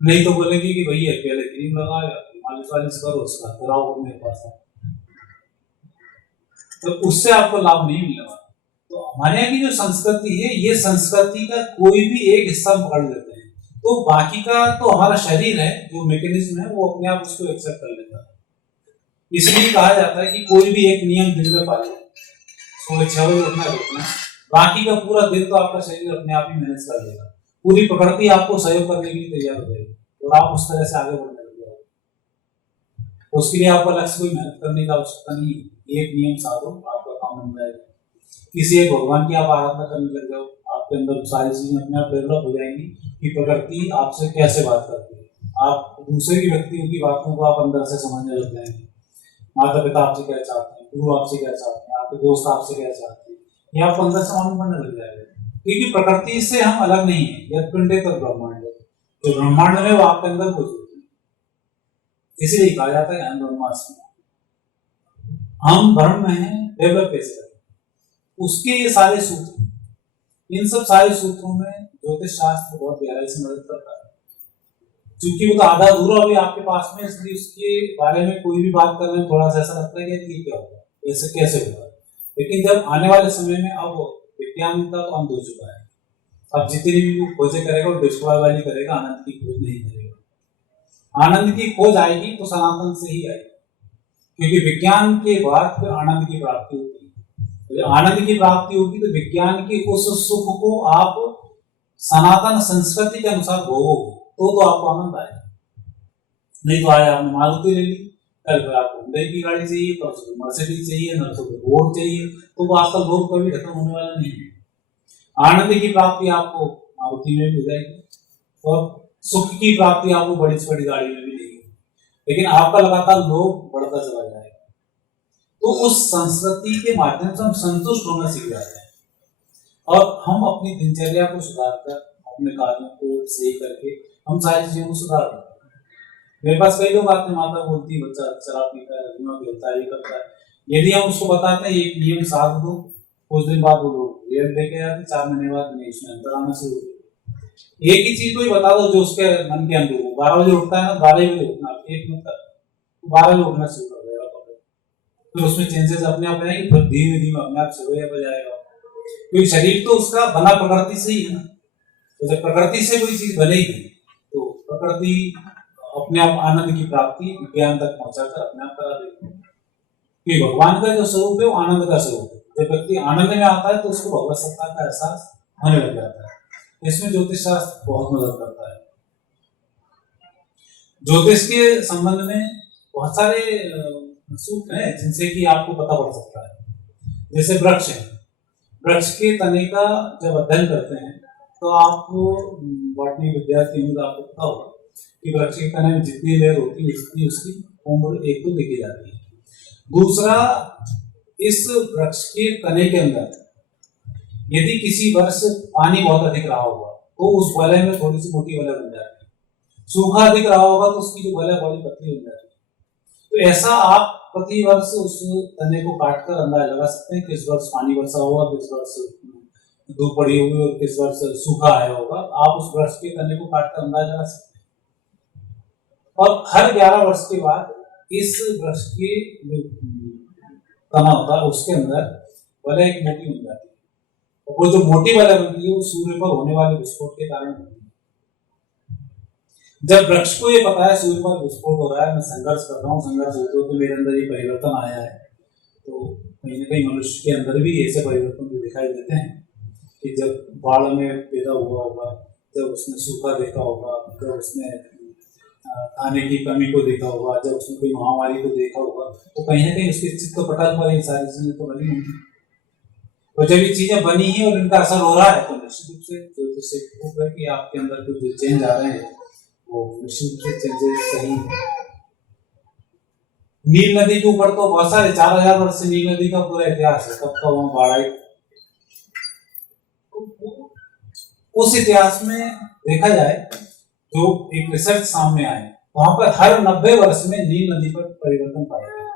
नहीं तो बोलेगी कि भैया पहले क्रीम लगाया, मालिश वालिश करो, उसका फिर आओ मेरे पास, तो उससे आपको लाभ नहीं मिलने वाला। तो हमारे यहाँ की जो संस्कृति है, ये संस्कृति का कोई भी एक हिस्सा पकड़ लेते हैं तो बाकी का तो हमारा शरीर है, जो मैकेनिज्म है, वो अपने आप उसको एक्सेप्ट कर लेता है। इसलिए कहा जाता है कि कोई भी एक नियम दिन में पाले, सुबह 6 बजे उठना रोकना, बाकी का पूरा दिन तो आपका शरीर अपने आप ही मैनेज कर लेगा। पूरी प्रकृति आपको सहयोग करने के लिए तैयार हो जाएगी और आप उस तरह से आगे बढ़ने लग जाओगे। उसके लिए आपको अलग से कोई मेहनत करने की आवश्यकता नहीं है, एक नियम साधो, आपका काम बन जाएगा। किसी एक भगवान की आप आराधना करने लग जाओ, आपके अंदर सारी चीजें अपने आप डेवलप हो जाएंगी कि प्रकृति आपसे कैसे बात करती है, आप दूसरे की व्यक्तियों की बातों को आप अंदर से समझने लग जाएंगे। माता पिता आपसे क्या चाहते हैं, गुरु आपसे क्या चाहते हैं, आपके दोस्त आपसे क्या चाहते हैं, ये आपको अंदर से मालूम पड़ने लग जाएगा। क्योंकि प्रकृति से हम अलग नहीं है, यद पिंडे तद ब्रह्मांड, जो ब्रह्मांड में वो आपके अंदर कुछ होती है। इसलिए कहा जाता है हम ब्रह्मास्मि, हम ब्रह्म में हैं, डेवलप कैसे करें, उसके ये सारे सूत्र, इन सब सारे सूत्रों में ज्योतिष शास्त्र बहुत गहराई से मदद करता है। क्योंकि वो तो आधा अधूरा भी आपके पास में, इसलिए उसके बारे में कोई भी बात करने में थोड़ा सा ऐसा लगता है कि क्या होगा, ऐसे कैसे होगा। लेकिन जब आने वाले समय में अब विज्ञान का तो अंत हो चुका है, अब जितनी भी खोजें करेगा वो डिस्ट्रॉय वाली करेगा, आनंद की खोज नहीं करेगा। आनंद की खोज आएगी तो सनातन से ही आएगी, क्योंकि विज्ञान के बाद फिर आनंद की प्राप्ति होती है। जब आनंद की प्राप्ति होगी तो विज्ञान के उस सुख को आप सनातन संस्कृति के अनुसार भोगोगे तो आपको आनंद आएगा। नहीं तो आज आपने मारुति ले ली, कल फिर आपको हुंडई की गाड़ी चाहिए, परसों मर्सिडीज चाहिए, नरसों बोर्ड चाहिए, तो वो आपका लोभ कभी खत्म होने वाला नहीं है। आनंद की प्राप्ति आपको मारुति में भी हो जाएगी और सुख की प्राप्ति आपको बड़ी से बड़ी गाड़ी में भी नहीं होगी, लेकिन आपका लगातार लोभ बढ़ता चला जाएगा। तो उस संस्कृति के माध्यम से हम संतुष्ट होना सीख जाते हैं और हम अपनी दिनचर्या को सुधार कर, अपने कार्यों को सही करके हम सारी चीजों को सुधार करते हैं। मेरे पास कई लोग आते हैं, माता बोलती है बच्चा शराब पीता है, जुआ खेलता है, ये करता है। यदि हम उसको बताते हैं ये नियम साध दो, कुछ दिन बाद वो लोग रिजल्ट लेके आते, 4 महीने बाद नहीं उसमें अंतर आना शुरू हो। एक ही चीज को ही बता दो जो उसके मन के अनुरूप हो। 12 बजे उठता है ना, 12 बजे उठना, एक मतलब 12 बजे उठना शुरू कर देगा तो फिर उसमें चेंजेस अपने आप आएंगे, फिर धीमे धीमे अपने आप 6 बजे जाएगा, क्योंकि शरीर तो उसका बना प्रकृति से ही है ना। तो जब प्रकृति से कोई चीज बनेगी तो प्रकृति अपने आप आनंद की प्राप्ति विज्ञान तक पहुंचाकर अपने आप करा देगी, कि भगवान का जो स्वरूप है वो आनंद का स्वरूप है। जब व्यक्ति आनंद में आता है तो उसको भगवत सत्ता का एहसास होने लग जाता है। इसमें ज्योतिष शास्त्र बहुत मदद करता है। ज्योतिष के संबंध में बहुत सारे सूत्र हैं जिनसे कि आपको पता पड़ सकता है। जैसे वृक्ष है, वृक्ष के तने का जब अध्ययन करते हैं तो आपको बॉटनी विद्यार्थी होंगे, आपको पता होगा कि वृक्ष के तने में जितनी लेयर होती है जितनी उसकी उम्र एक तो देखी जाती है। दूसरा, इस वृक्ष के तने के अंदर यदि किसी वर्ष पानी बहुत अधिक रहा होगा तो उस वलय में थोड़ी सी मोटी वलय बन जाती है। सूखा अधिक रहा होगा तो उसकी जो वलय बड़ी पतली बन जाती है। तो ऐसा आप प्रति वर्ष उस तने को काटकर अंदाजा लगा सकते हैं किस वर्ष पानी वर्षा होगा, किस वर्ष धूप पड़ी होगी और किस वर्ष सूखा आया होगा। आप उस वृक्ष के तने को काटकर अंदाजा लगा सकते हैं। और हर 11 वर्ष के बाद इस वृक्ष के जो तना होता है उसके अंदर वलय एक मोटी बन जाती है। और वो जो मोटी वलय बनती है वो सूर्य पर होने वाले विस्फोट के कारण होती है। जब वृक्ष को ये पता है सूर्य पर विस्फोट हो रहा है, मैं संघर्ष कर रहा हूँ, संघर्ष होते होते मेरे अंदर ये परिवर्तन आया है, तो कहीं ना कहीं मनुष्य के अंदर भी ऐसे परिवर्तन भी दिखाई देते हैं कि जब बाढ़ में पैदा हुआ होगा, जब उसने सूखा देखा होगा, जब उसने खाने की कमी को देखा होगा, जब उसने कोई महामारी को देखा होगा, तो कहीं ना कहीं उसके चित्त पटल पर ये सारी चीजें तो बनी होंगी। और जब ये चीजें बनी हैं और इनका असर हो रहा है तो निश्चित रूप से ज्योतिष से प्रूफ है कि आपके अंदर कुछ जो चेंज आ रहे हैं वो निश्चित रूप से चेंजेस सही है। नील नदी के ऊपर तो बहुत सारे 4000 वर्ष से नील नदी का पूरा इतिहास है, कब का वहां बाढ़ आई। उस इतिहास में देखा जाए जो एक रिसर्च सामने आए, वहां पर हर 90 वर्ष में नील नदी पर परिवर्तन पाया गया।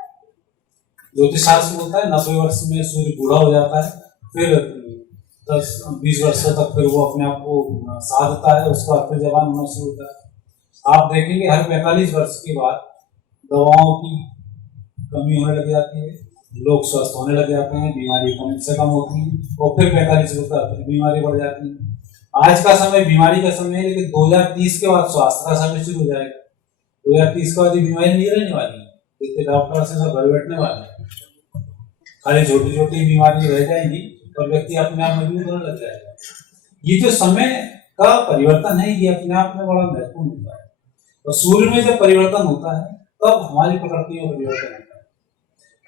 ज्योतिष शास्त्र बोलता है 90 वर्ष में सूर्य बूढ़ा हो जाता है, फिर 10-20 वर्ष तक फिर वो अपने आप को साधता है, उसका फिर जवान होना शुरू होता है। आप देखेंगे हर 45 वर्ष के बाद दवाओं की कमी होने लग जाती है, लोग स्वस्थ होने लग जाते हैं, बीमारी कम से कम होती है, और फिर 45 वर्ष बाद फिर बीमारी बढ़ जाती है। आज का समय बीमारी का समय है, लेकिन 2030 के बाद स्वास्थ्य का समय शुरू हो जाएगा। 2030 के बाद ये बीमारी नहीं रहने वाली है, जितने डॉक्टर से सब घर बैठने वाले हैं, खाली छोटी छोटी बीमारी रह जाएंगी और व्यक्ति अपने आप मजबूत होने लग जाएगा। ये जो समय का परिवर्तन है ये अपने आप में बड़ा महत्वपूर्ण होता है। और सूर्य में जब परिवर्तन होता है तब हमारी प्रकृति में परिवर्तन होता है।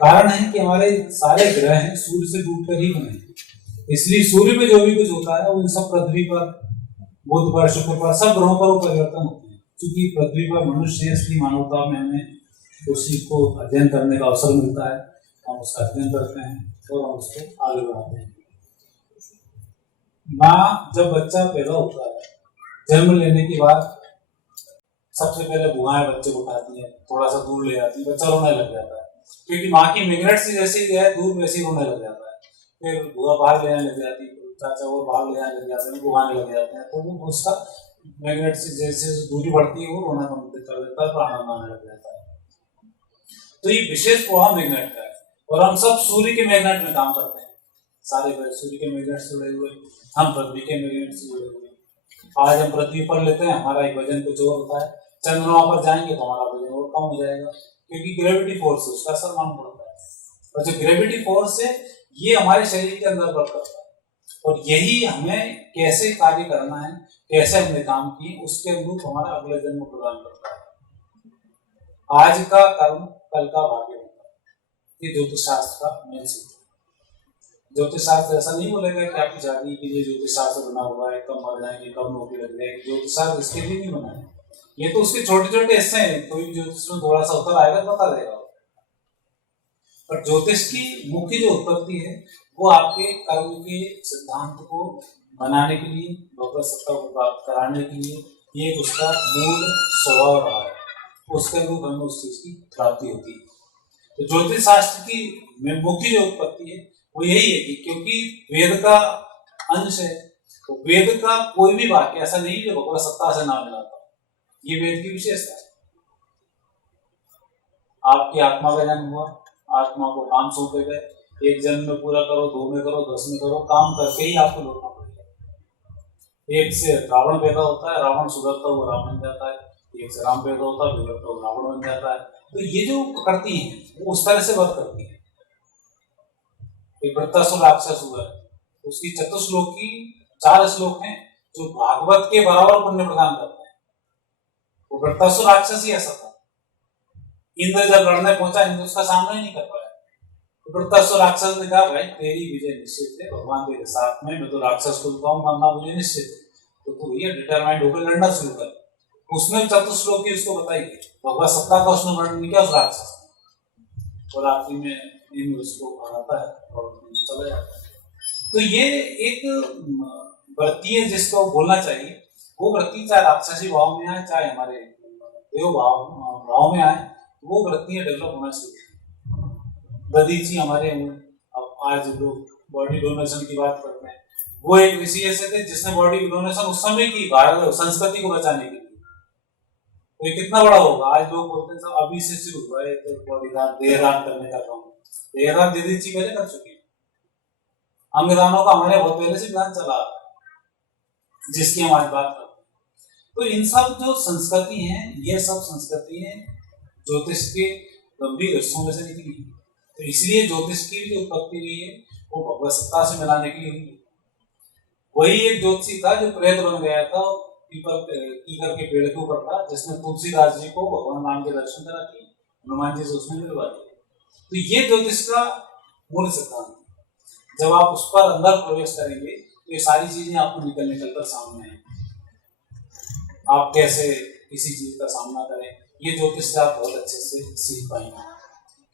कारण है कि हमारे सारे ग्रह हैं सूर्य से डूबकर ही बने, इसलिए सूर्य में जो भी कुछ होता है उन सब पृथ्वी पर, बुध पर, शुक्र पर, सब ग्रहों पर वो परिवर्तन होते हैं। क्योंकि पृथ्वी पर मनुष्य है इसलिए मानवता में हमें उस चीज को अध्ययन करने का अवसर मिलता है, हम उसका अध्ययन करते हैं और हम उसको आगे बढ़ाते हैं। माँ जब बच्चा पैदा होता है, जन्म लेने के बाद सबसे पहले बुआएं बच्चे को उठाती है, थोड़ा सा दूर ले जाती है, बच्चा रोने लग जाता है, क्योंकि माँ की मैग्नेट से जैसे ही है दूर वैसे ही रोने लग जाता है। फिर बुआ बाहर ले जाने लग जाती है, चाचा वो बाहर ले जाने लग जाते हैं, बुआने लग जाते हैं, तो वो उसका मैग्नेट से जैसे दूरी बढ़ती है वो रोना कम कर देता है, तो आनंद आने लग जाता है। तो ये विशेष प्रभाव मैग्नेट का है। और हम सब सूर्य के मैग्नेट में काम करते हैं, सारे ग्रह सूर्य के मैग्नेट से जुड़े हुए, हम पृथ्वी के मैग्नेट से जुड़े हुए। आज हम पृथ्वी पर लेते हैं, हमारा एक वजन कुछ और होता है, चंद्रमा पर जाएंगे तो हमारा वजन और कम हो जाएगा, क्योंकि ग्रेविटी फोर्स उसका असर मालूम पड़ता है। और जो ग्रेविटी फोर्स है ये हमारे शरीर के अंदर वर्क करता है, और यही हमें कैसे कार्य करना है, कैसे हमने काम किए उसके अनुरूप हमारा अगला जन्म प्रदान करता है। आज का कर्म कल का भाग्य होता है, ये ज्योतिष शास्त्र का मेन सूत्र है। ज्योतिष शास्त्र ऐसा नहीं बोलेगा कि आपकी शादी के लिए ज्योतिष शास्त्र बना हुआ है, कब मर जाएंगे, कब नौकरी लग जाएगी। ज्योतिष शास्त्र इसके लिए नहीं बना है, ये तो उसके छोटे छोटे हिस्से हैं। कोई ज्योतिष में थोड़ा सा उतर आएगा बता देगा, पर ज्योतिष की मुख्य जो उत्पत्ति है वो आपके कर्म के सिद्धांत को बनाने के लिए, भगवत सत्ता को प्राप्त कराने के लिए, ये उसका मूल स्वभाव रहा है, उसके अनुरूप हमें उस चीज की प्राप्ति होती है। तो ज्योतिष शास्त्र की मुख्य जो उत्पत्ति है वो यही है कि क्योंकि वेद का अंश है, तो वेद का कोई भी वाक्य ऐसा नहीं जो भगवत सत्ता से ना मिलाता, ये वेद की विशेषता है। आपकी आत्मा का जन्म हुआ, आत्मा को काम सौंपे गए, एक जन्म में पूरा करो, 2 में करो, 10 में करो, काम करके ही आपको लौटना पड़ेगा। एक से रावण पैदा होता है, रावण सुधरता हुआ राम बन जाता है, एक से राम पैदा होता है, बिगड़ता हुआ रावण बन जाता है। तो ये जो प्रकृति है वो उस तरह से वर्क करती है। एक वृत्तासुर राक्षस हुआ है, उसकी चतुश्लोक की 4 श्लोक हैं जो भागवत के बराबर पुण्य प्रदान करते हैं। वो वृत्तासुर राक्षस ही ऐसा था, इंद्र जब लड़ने पहुंचा, इंद्र उसका सामना ही नहीं कर पाया। तो वृत्तासुर राक्षस ने कहा, भाई तेरी विजय निश्चित है, भगवान तेरे साथ में, मैं तो राक्षस को कहूँ मरना मुझे निश्चित है, तो तू भैया डिटरमाइंड होकर लड़ना शुरू कर। उसने चतुश्लोक की उसको बताई, भगवत सत्ता का उसने वर्णन किया उस राक्षस, और आखिरी में इंद्र उसको हराता है और चला जाता है। तो ये एक वृत्ति है जिसको बोलना चाहिए। वो वृत्ति चाहे राक्षसी भाव में आए, चाहे हमारे देव भाव में आए, वो वृत्तियां डेवलप होना चाहिए। दधीची हमारे अब आज लोग बॉडी डोनेशन की बात करते हैं, वो एक ऋषि ऐसे थे जिसने बॉडी डोनेशन उस समय की भारत संस्कृति को बचाने के लिए। तो ये कितना बड़ा होगा, आज लोग बोलते हैं अभी से शुरू हुआ है तो बॉडी दान देहदान करने का काम। देहदान दधीची पहले कर चुकी है, अंगदानों का हमारे बहुत पहले से ज्ञान चला, जिसकी हम आज बात करते हैं। तो इन सब जो संस्कृति है, ये सब संस्कृति है ज्योतिष के गंभीर हिस्सों में से निकली है। तो इसलिए ज्योतिष की जो उत्पत्ति हुई है वो भगवत सत्ता से मिलाने के लिए हुई है। वही एक ज्योतिषी था जो प्रेत बन गया था, पीपल कीकर के पेड़ के ऊपर था, जिसने तुलसीदास जी को भगवान राम के दर्शन करा दिए, हनुमान जी से उसने मिलवा दिया। तो ये ज्योतिष का मूल सिद्धांत है। जब आप उस पर अंदर प्रवेश करेंगे तो ये सारी चीजें आपको निकल कर सामने आएंगी। आप कैसे किसी चीज का सामना करें, ये ज्योतिष से आप बहुत अच्छे से सीख पाएंगे,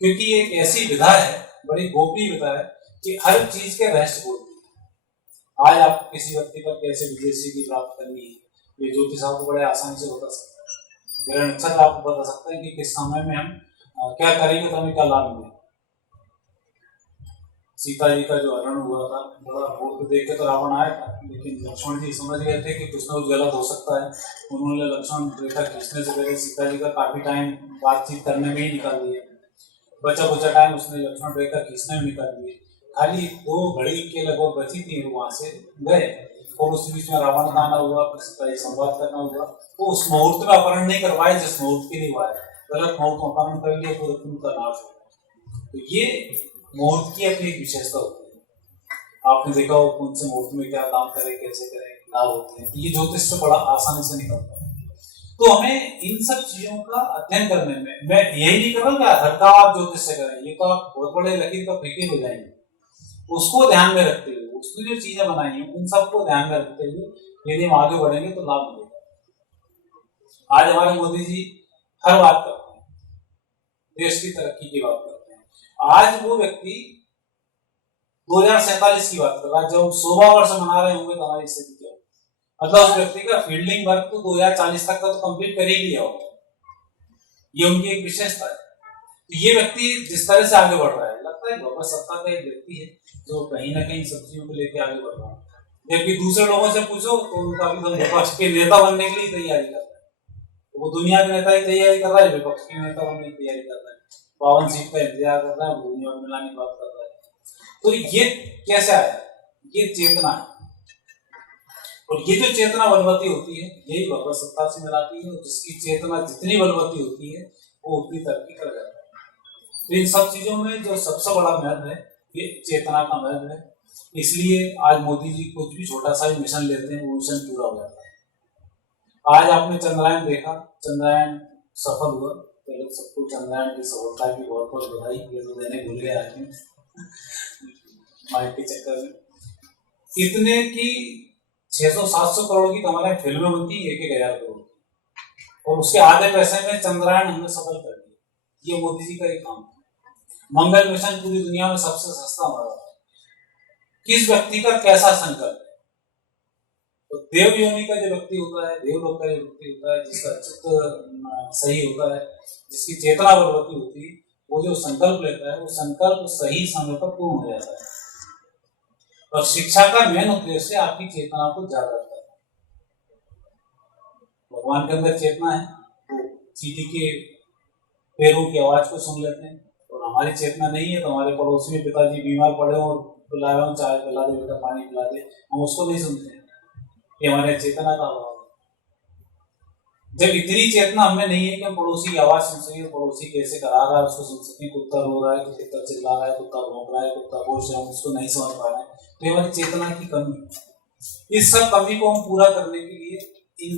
क्योंकि ये एक ऐसी विधा है, बड़ी गोपनीय विधा है कि हर चीज के रहस्य बोलती है। आज आप किसी व्यक्ति पर कैसे विजय सिद्धि प्राप्त करनी है, ये ज्योतिष आपको बड़े आसानी से बता सकता है। ग्रह नक्षत्र आपको बता सकता है कि किस समय में हम क्या करेंगे तो हमें क्या लाभ मिलेगा। सीता जी का जो हरण हुआ था, बड़ा भूत देख के तो रावण आया था, लेकिन लक्ष्मण जी समझ गए थे कि कुछ ना कुछ गलत हो सकता है। उन्होंने लक्ष्मण रेखा खींचने से पहले सीता जी का काफी टाइम बातचीत करने में ही निकाल दिया, बचा कुचा टाइम उसने लक्ष्मण रेखा खींचने में निकाल दिया। खाली 2 घड़ी के लगभग बची थी, वहां से गए और उस बीच में रावण का आना हुआ, सीता जी संवाद करना हुआ। तो उस मुहूर्त में अपहरण नहीं करवाए जिस मुहूर्त के लिए आए, गलत मुहूर्त में अपहरण कर लिया तो उनका नाश हो। तो ये मुहूर्त की अपनी एक विशेषता होती है। आपने देखा हो कौन से मुहूर्त में क्या काम करें, कैसे करें, लाभ होते हैं। ये ज्योतिष से बड़ा आसानी से निकलता है। तो हमें इन सब चीजों का अध्ययन करने में, मैं यही नहीं कर रहा कि हर काम आप ज्योतिष से करें, ये तो आप बहुत बड़े लकीर का फिकीर हो जाएंगे। उसको ध्यान में रखते हुए, उसकी जो चीजें बनाई हैं उन सबको ध्यान में रखते हुए यदि हम आगे बढ़ेंगे तो लाभ मिलेगा। आज हमारे मोदी जी हर बात करते हैं, देश की तरक्की की बात करते हैं। आज वो व्यक्ति 2047 की बात कर रहा है, जब 100वां वर्ष मना रहे होंगे तो हमारी स्थिति क्या, मतलब उस व्यक्ति का फील्डिंग वर्क तो 2040 तक का तो कंप्लीट कर ही लिया होगा। ये उनकी एक विशेषता है। तो ये व्यक्ति जिस तरह से आगे बढ़ रहा है, लगता है भगवत सत्ता का एक व्यक्ति है जो कहीं ना कहीं सब चीजों को लेकर आगे बढ़ रहा है। जबकि दूसरे लोगों से पूछो तो उनका भी तो विपक्ष के नेता बनने के लिए तैयारी कर रहा है, तो वो दुनिया के नेता की तैयारी कर रहा है, विपक्ष के नेता बनने की तैयारी कर रहा है, 52 सीट का इंतजार कर रहा है, दुनिया को मिलाने की बात कर रहा है। तो ये कैसे आया, ये चेतना है। और ये जो चेतना बलवती होती है यही भगवत सत्ता से मिलाती है, और जिसकी चेतना जितनी बलवती होती है वो उतनी तरक्की कर जाता है। तो इन सब चीजों में जो सबसे बड़ा महत्व है ये चेतना का महत्व है। इसलिए आज मोदी जी कुछ भी छोटा सा मिशन लेते हैं वो मिशन पूरा हो जाता है। आज आपने चंद्रयान देखा, चंद्रयान सफल हुआ, पहले सबको चंद्रयान की सफलता की बहुत बहुत बधाई, ये तो देने भूल गए आदमी माइक के चक्कर में। इतने की 600-700 करोड़ की हमारे फिल्में बनती है, 1,000 करोड़, और उसके आधे पैसे में चंद्रयान हमने सफल कर दिया। ये मोदी जी का एक काम है। मंगल मिशन पूरी दुनिया में सबसे सस्ता हमारा है। किस व्यक्ति का कैसा संकल्प है, तो देव योनि का जो व्यक्ति होता है, देवलोक का जो व्यक्ति होता है, जिसका चित्त सही होता है, जिसकी चेतना बलवती होती है, वो जो संकल्प लेता है वो संकल्प सही समय पर पूर्ण हो जाता है। और शिक्षा का मेन उद्देश्य आपकी चेतना को जागृत करना। भगवान के अंदर चेतना है, वो चींटी के पैरों की आवाज को सुन लेते हैं, और हमारी चेतना नहीं है तो हमारे पड़ोसी में पिताजी बीमार पड़े और पिला रहा हूँ, चाय पिला दे बेटा, पानी पिला दे, हम उसको नहीं सुनते। ये हमारे चेतना का अभाव है। जब इतनी चेतना हमें नहीं है कि हम पड़ोसी की आवाज सुन सकें, पड़ोसी कैसे करा रहा है उसको सुन सकें, कुत्ता रो रहा है तो कुत्ता चिल्ला रहा है, कुत्ता भौंक रहा है, कुत्ता बोल रहा है, उसको नहीं समझ पा रहे हैं, तो ये हमारी चेतना की कमी है। इस सब कमी को हम पूरा करने के लिए इन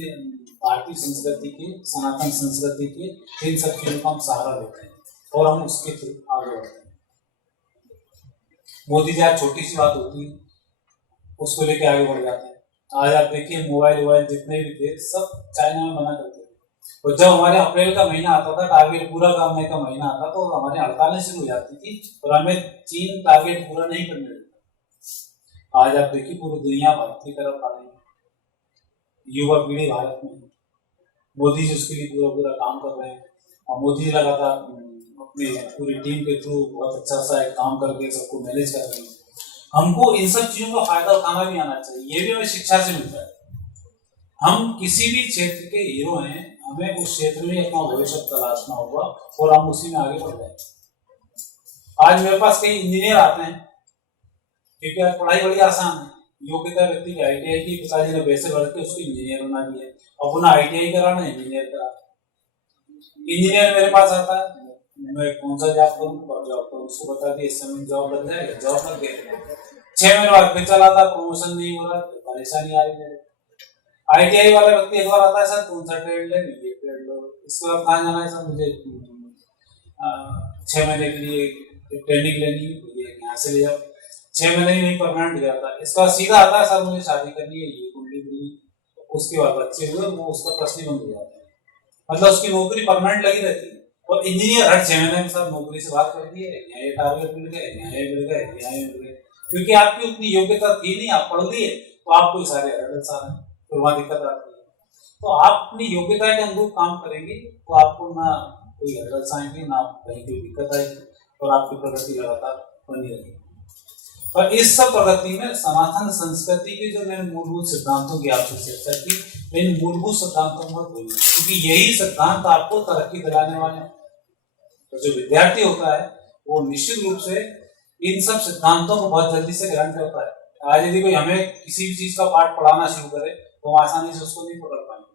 भारतीय संस्कृति के, सनातन संस्कृति के इन सब चीजों का हम सहारा लेते हैं और हम उसके थ्रू आगे बढ़ते हैं। मोदी जी आज छोटी सी बात होती है उसको लेके आगे बढ़ जाते हैं। आज आप देखिए मोबाइल जितने भी थे सब चाइना में बना करते थे, और जब हमारे अप्रैल का महीना आता था, टारगेट पूरा करने का महीना आता तो हमारे हड़तालें शुरू हो जाती थी और हमें चीन टारगेट पूरा नहीं करने देता। आज आप देखिए पूरी दुनिया भारत की तरफ आ रही है, युवा पीढ़ी भारत में, मोदी जी उसके लिए पूरा काम कर रहे हैं, और मोदी जी लगातार अपनी पूरी टीम के थ्रू बहुत अच्छा सा एक काम करके सबको मैनेज कर रहे हैं। हमको इन सब चीजों का फायदा उठाना भी आना चाहिए, ये भी हमें शिक्षा से मिलता है। हम किसी भी क्षेत्र के हीरो हैं, हमें उस क्षेत्र में अपना भविष्य तलाशना होगा और हम उसी में आगे बढ़ जाएंगे। आज मेरे पास कई इंजीनियर आते हैं क्योंकि आज पढ़ाई बड़ी आसान है, योग्यता व्यक्ति की ITI की, पिताजी ने पैसे भर के उसको इंजीनियर बना दिया, अपना ITI कराना, इंजीनियर करा। इंजीनियर मेरे पास आता है, मैं कौन सा जॉब करूँ, और जॉब करूँ, उसको बता दिया इस समय जॉब लग जाएगा, जॉब लग गया, 6 महीने बाद फिर चला था, प्रमोशन नहीं हो रहा, परेशानी आ रही मेरे। ITI वाला व्यक्ति एक बार आता है, सर कौन सा ट्रेड ले, ये ट्रेड लो, इसके बाद कहाँ जाना है सर, मुझे 6 महीने के लिए ट्रेनिंग लेनी है, यहाँ से ले जाओ, 6 महीने ही नहीं परमानेंट गया था। इसका सीधा आता है, सर मुझे शादी करनी है, ये कुंडली मिली, उसके बाद बच्चे हुए, वो उसका प्रश्न बंद हो जाता है, मतलब उसकी नौकरी परमानेंट लगी रहती है। और इंजीनियर हर 6 महीने में सर नौकरी से बात कर दी है, यहाँ ये टारगेट मिल गया, यहाँ ये मिल गया, यहाँ ये मिल गया, क्योंकि आपकी उतनी योग्यता थी नहीं, आप पढ़ लिए तो आपको सारे हर्डल्स आ रहे हैं, फिर वहाँ दिक्कत आती है। तो आप अपनी योग्यता के अनुरूप काम करेंगे तो आपको ना कोई हर्डल्स आएंगे, ना कहीं कोई दिक्कत आएगी, और आपकी प्रगति लगातार बनी रहेगी। और इस सब प्रगति में सनातन संस्कृति के जो मैंने मूलभूत सिद्धांतों की आपसे चर्चा की, इन मूलभूत सिद्धांतों को भूलिए, क्योंकि यही सिद्धांत आपको तरक्की दिलाने वाले हैं। तो जो विद्यार्थी होता है वो निश्चित रूप से इन सब सिद्धांतों को बहुत जल्दी से ग्रहण करता है। आज यदि कोई हमें किसी भी चीज का पाठ पढ़ाना शुरू करे तो हम आसानी से उसको नहीं पकड़ पाएंगे,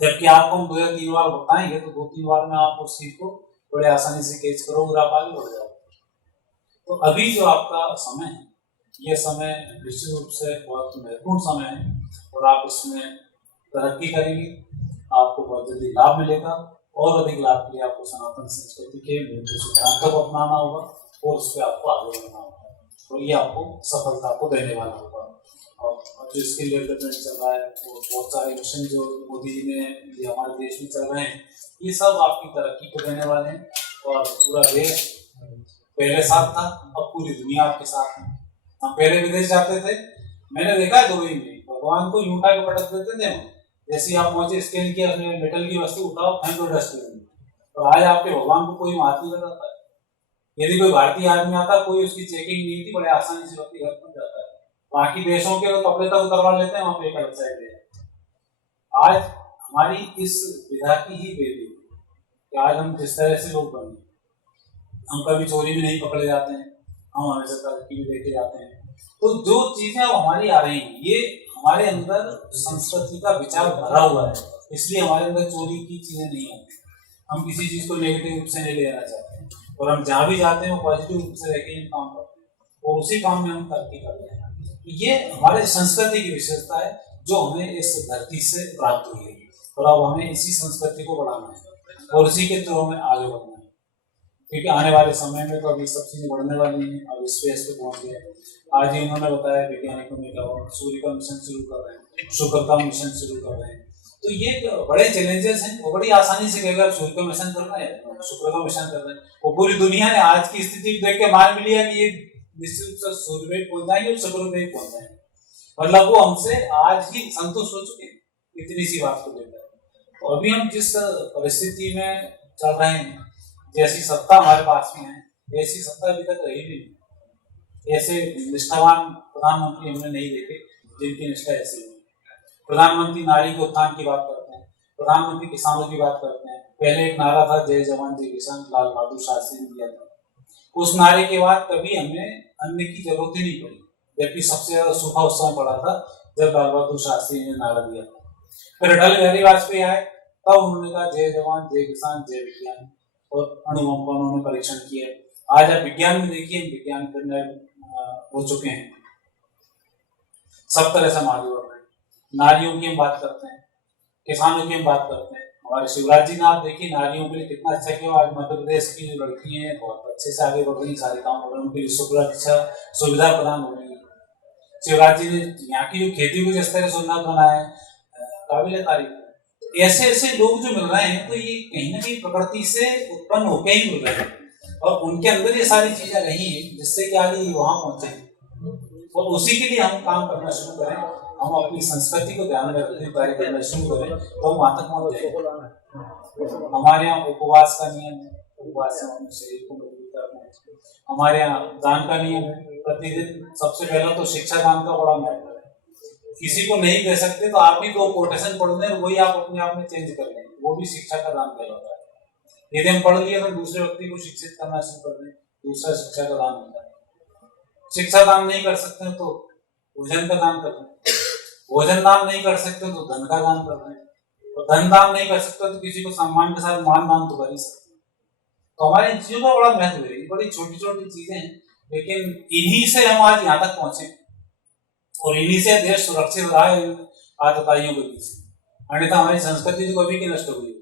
जबकि आपको हम 2 या 3 बार बताएंगे तो 2-3 बार में आप उस चीज को बड़े आसानी से कैच करोगे, आप आगे बढ़ जाओगे। तो अभी जो आपका समय है, ये समय निश्चित रूप से बहुत महत्वपूर्ण समय है, और आप इसमें तरक्की करेंगे, आपको बहुत जल्दी लाभ मिलेगा, और अधिक लाभ के लिए आपको सनातन संस्कृति के मूलभूत सिद्धांतों को अपनाना होगा और उस पर आपको आगे बढ़ना होगा, तो ये आपको सफलता को देने वाला होगा। और जो स्किल डेवलपमेंट चल रहा है, वो बहुत सारे मिशन जो मोदी जी ने ये हमारे देश में चल रहे हैं, ये सब आपकी तरक्की को देने वाले हैं, और पूरा देश पहले साथ था, अब पूरी दुनिया आपके साथ है। हम पहले विदेश जाते थे, मैंने देखा है दुबई में भगवान को यूं उठा के पटक देते थे, जैसे आप पहुंचे स्कैन किया, उसमें मेटल की वस्तु उठाओ, फेंक दो डस्टबिन में, और आज आपके भगवान को कोई हाथ नहीं लगाता है। यदि कोई भारतीय आदमी आता, कोई उसकी चेकिंग नहीं थी, बड़े आसानी से अपने घर पहुंच जाता है। बाकी देशों के कपड़े तक उतरवा लेते हैं, वहां पे एक अलग साइड ले जाते हैं। आज हमारी इस विधा की ही बेटी कि आज हम जिस तरह से लोग बने, हम कभी चोरी में नहीं पकड़े जाते हैं, हम हमेशा तरक्की में लेके जाते हैं। तो जो चीजें हमारी आ रही हैं, ये हमारे अंदर संस्कृति का विचार भरा हुआ है, इसलिए हमारे अंदर चोरी की चीजें नहीं आती। हम किसी चीज को नेगेटिव रूप से नहीं ले जाना चाहते हैं, और हम जहाँ भी जाते हैं वो पॉजिटिव रूप से रहकर काम करते हैं, और उसी काम में हम तरक्की करते हैं। ये हमारे संस्कृति की विशेषता है जो हमें इस धरती से प्राप्त हुई है, और अब हमें इसी संस्कृति को बढ़ाना है और इसी के थ्रू हमें आगे बढ़ना है, क्योंकि आने वाले समय में तो अभी सब चीजें बढ़ने वाली हैं। अब स्पेस पे पहुंच गए, आज ही उन्होंने बताया वैज्ञानिकों ने क्या सूर्य का मिशन शुरू कर रहे हैं, शुक्र का मिशन शुरू कर रहे हैं। तो ये बड़े चैलेंजेस हैं, वो बड़ी आसानी से कहेगा सूर्य का मिशन कर रहे हैं, शुक्र का मिशन कर रहे हैं, वो पूरी दुनिया ने आज की स्थिति देख के मान भी लिया कि ये निश्चित रूप से सूर्य पे पहुंच जाएंगे और शुक्र पे पहुंच जाएंगे, मतलब वो हमसे आज ही संतुष्ट हो चुके हैं इतनी सी बात को लेकर। तो अभी हम जिस परिस्थिति में चल रहे हैं, जैसी सत्ता हमारे पास में है, ऐसी सत्ता अभी तक रही नहीं। ऐसे निष्ठावान प्रधानमंत्री हमने नहीं देखे जिनकी निष्ठा ऐसी है। प्रधानमंत्री नारी के उत्थान की बात करते हैं, प्रधानमंत्री किसानों की बात करते हैं। पहले एक नारा था जय जवान जय किसान, लाल बहादुर शास्त्री ने दिया था। उस नारे के बाद कभी हमें अन्न की जरूरत ही नहीं पड़ी, जबकि सबसे ज्यादा सूखा उस समय पड़ा था जब लाल बहादुर शास्त्री ने नारा दिया था। फिर अटल बिहारी वाजपेयी आए, तब उन्होंने कहा जय जवान जय किसान जय विज्ञान, और अणु बम का उन्होंने परीक्षण किया। आज आप विज्ञान में देखिए, विज्ञान पर हो चुके हैं, सब तरह से हम आगे बढ़ रहे हैं। नारियों की हम बात करते हैं, किसानों की हम बात करते हैं। हमारे शिवराज जी ने आप देखिए नारियों के लिए कितना अच्छा किया। आज मध्य प्रदेश की जो लड़की हैं बहुत अच्छे से आगे बढ़ रही, सारे काम हो रहे हैं, उनके लिए सुरक्षा सुविधा प्रदान हो रही है। शिवराज जी ने यहाँ की जो खेती को जिस तरह सुन्नत बनाया है, काबिल तारीफ। ऐसे ऐसे लोग जो मिल रहे हैं, तो ये कहीं ना कहीं प्रकृति से उत्पन्न होकर ही मिल रहे हैं, और उनके अंदर ये सारी चीजें रही हैं जिससे कि आज ये वहां पहुंचे। और उसी के लिए हम काम करना शुरू करें, हम अपनी संस्कृति को ध्यान में रखते हुए कार्य करना शुरू करें, तो हम वहां तक पहुंच जाएंगे। हमारे यहाँ उपवास का नियम है, उपवास से हम शरीर को मजबूत करते हैं। हमारे यहाँ दान का नियम है, प्रतिदिन सबसे पहला तो शिक्षा दान का बड़ा महत्व है। किसी को नहीं दे सकते तो आप भी 2 कोटेशन पढ़ लें, वही आप अपने आप में चेंज कर लें, वो भी शिक्षा का दान कहलाता है। यदि हम पढ़ लिए तो दूसरे व्यक्ति को शिक्षित करना शुरू कर दें, दूसरा शिक्षा का दान होता है। शिक्षा दान नहीं कर सकते तो भोजन का दान कर दें, भोजन दान नहीं कर सकते तो धन का दान कर दें, और धन दान नहीं कर सकते तो किसी को सम्मान के साथ मान दान तो कर ही सकते। तो हमारे इन चीजों का बड़ा महत्व है। ये बड़ी छोटी छोटी चीजें हैं, लेकिन इन्हीं से हम आज यहाँ तक पहुंचे, और इन्हीं से देश सुरक्षित रहा है आतताइयों के बीच। अन्यथा हमारी संस्कृति तो कभी की नष्ट हुई।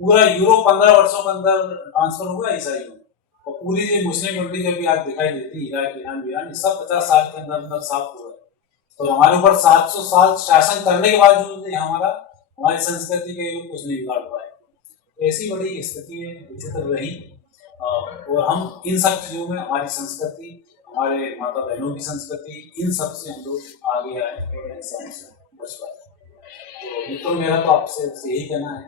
पूरा यूरोप 15 वर्षों के अंदर ट्रांसफर हुआ ईसाइयों, और पूरी जो मुस्लिम कंट्री जो भी आज दिखाई देती है, इराक, ईरान, सब 50 साल के अंदर साफ हुआ है। तो हमारे ऊपर 700 साल शासन करने के बावजूद हमारी संस्कृति के कुछ नहीं बिगाड़ पाए। ऐसी बड़ी स्थिति है, विचित्र रही, और हम इन सब चीजों में हमारी संस्कृति, हमारे माता बहनों की संस्कृति, इन सब से हम लोग आगे आए बच पाए। तो मित्रों, मेरा तो आपसे यही कहना है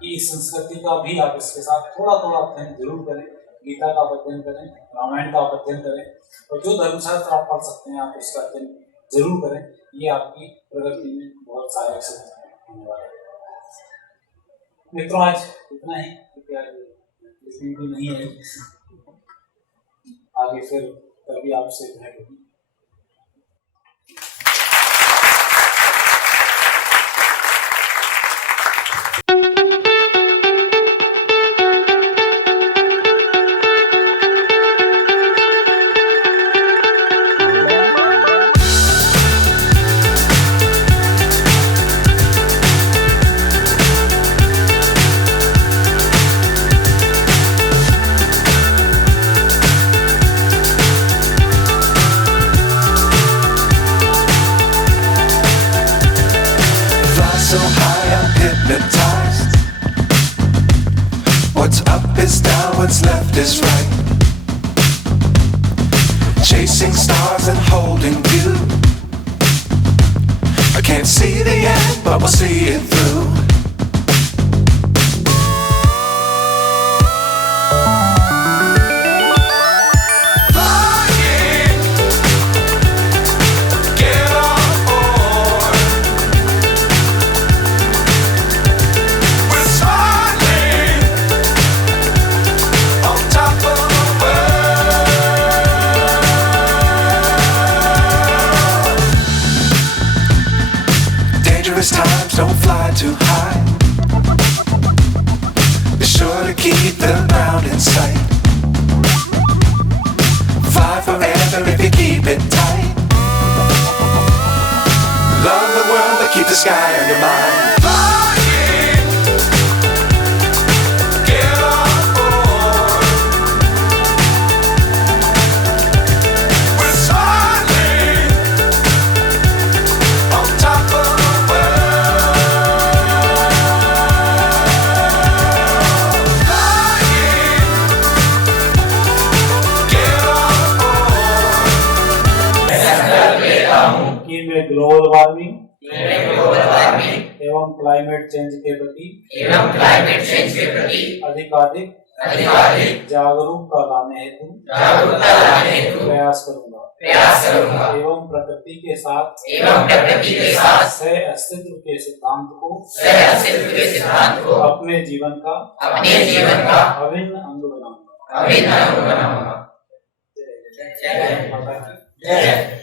कि इस संस्कृति का भी आप इसके साथ थोड़ा थोड़ा अध्ययन जरूर करें। गीता का अध्ययन करें, रामायण का अध्ययन करें, और जो धर्मशास्त्र आप पढ़ सकते हैं आप उसका अध्ययन जरूर करें। ये आपकी प्रगति में बहुत सहायक सिद्ध होने वाला है। मित्रों, आज इतना ही, क्योंकि भी नहीं है, आगे फिर कभी आपसे भेंट होगी। So high I'm hypnotized. What's up is down, what's left is right. Chasing stars and holding you. I can't see the end, but we'll see it through. Times don't fly too high. Be sure to keep the ground in sight. Fly forever if you keep it tight. Love the world but keep the sky on your mind. Global warming एवं climate change के प्रति अधिकाधिक जागरूकता लाने हेतु प्रयास करूंगा। प्रयास करूंगा एवं प्रकृति के साथ सह अस्तित्व के सिद्धांत को अपने जीवन का अभिन्न अंग बनाऊंगा। जय माता की जय।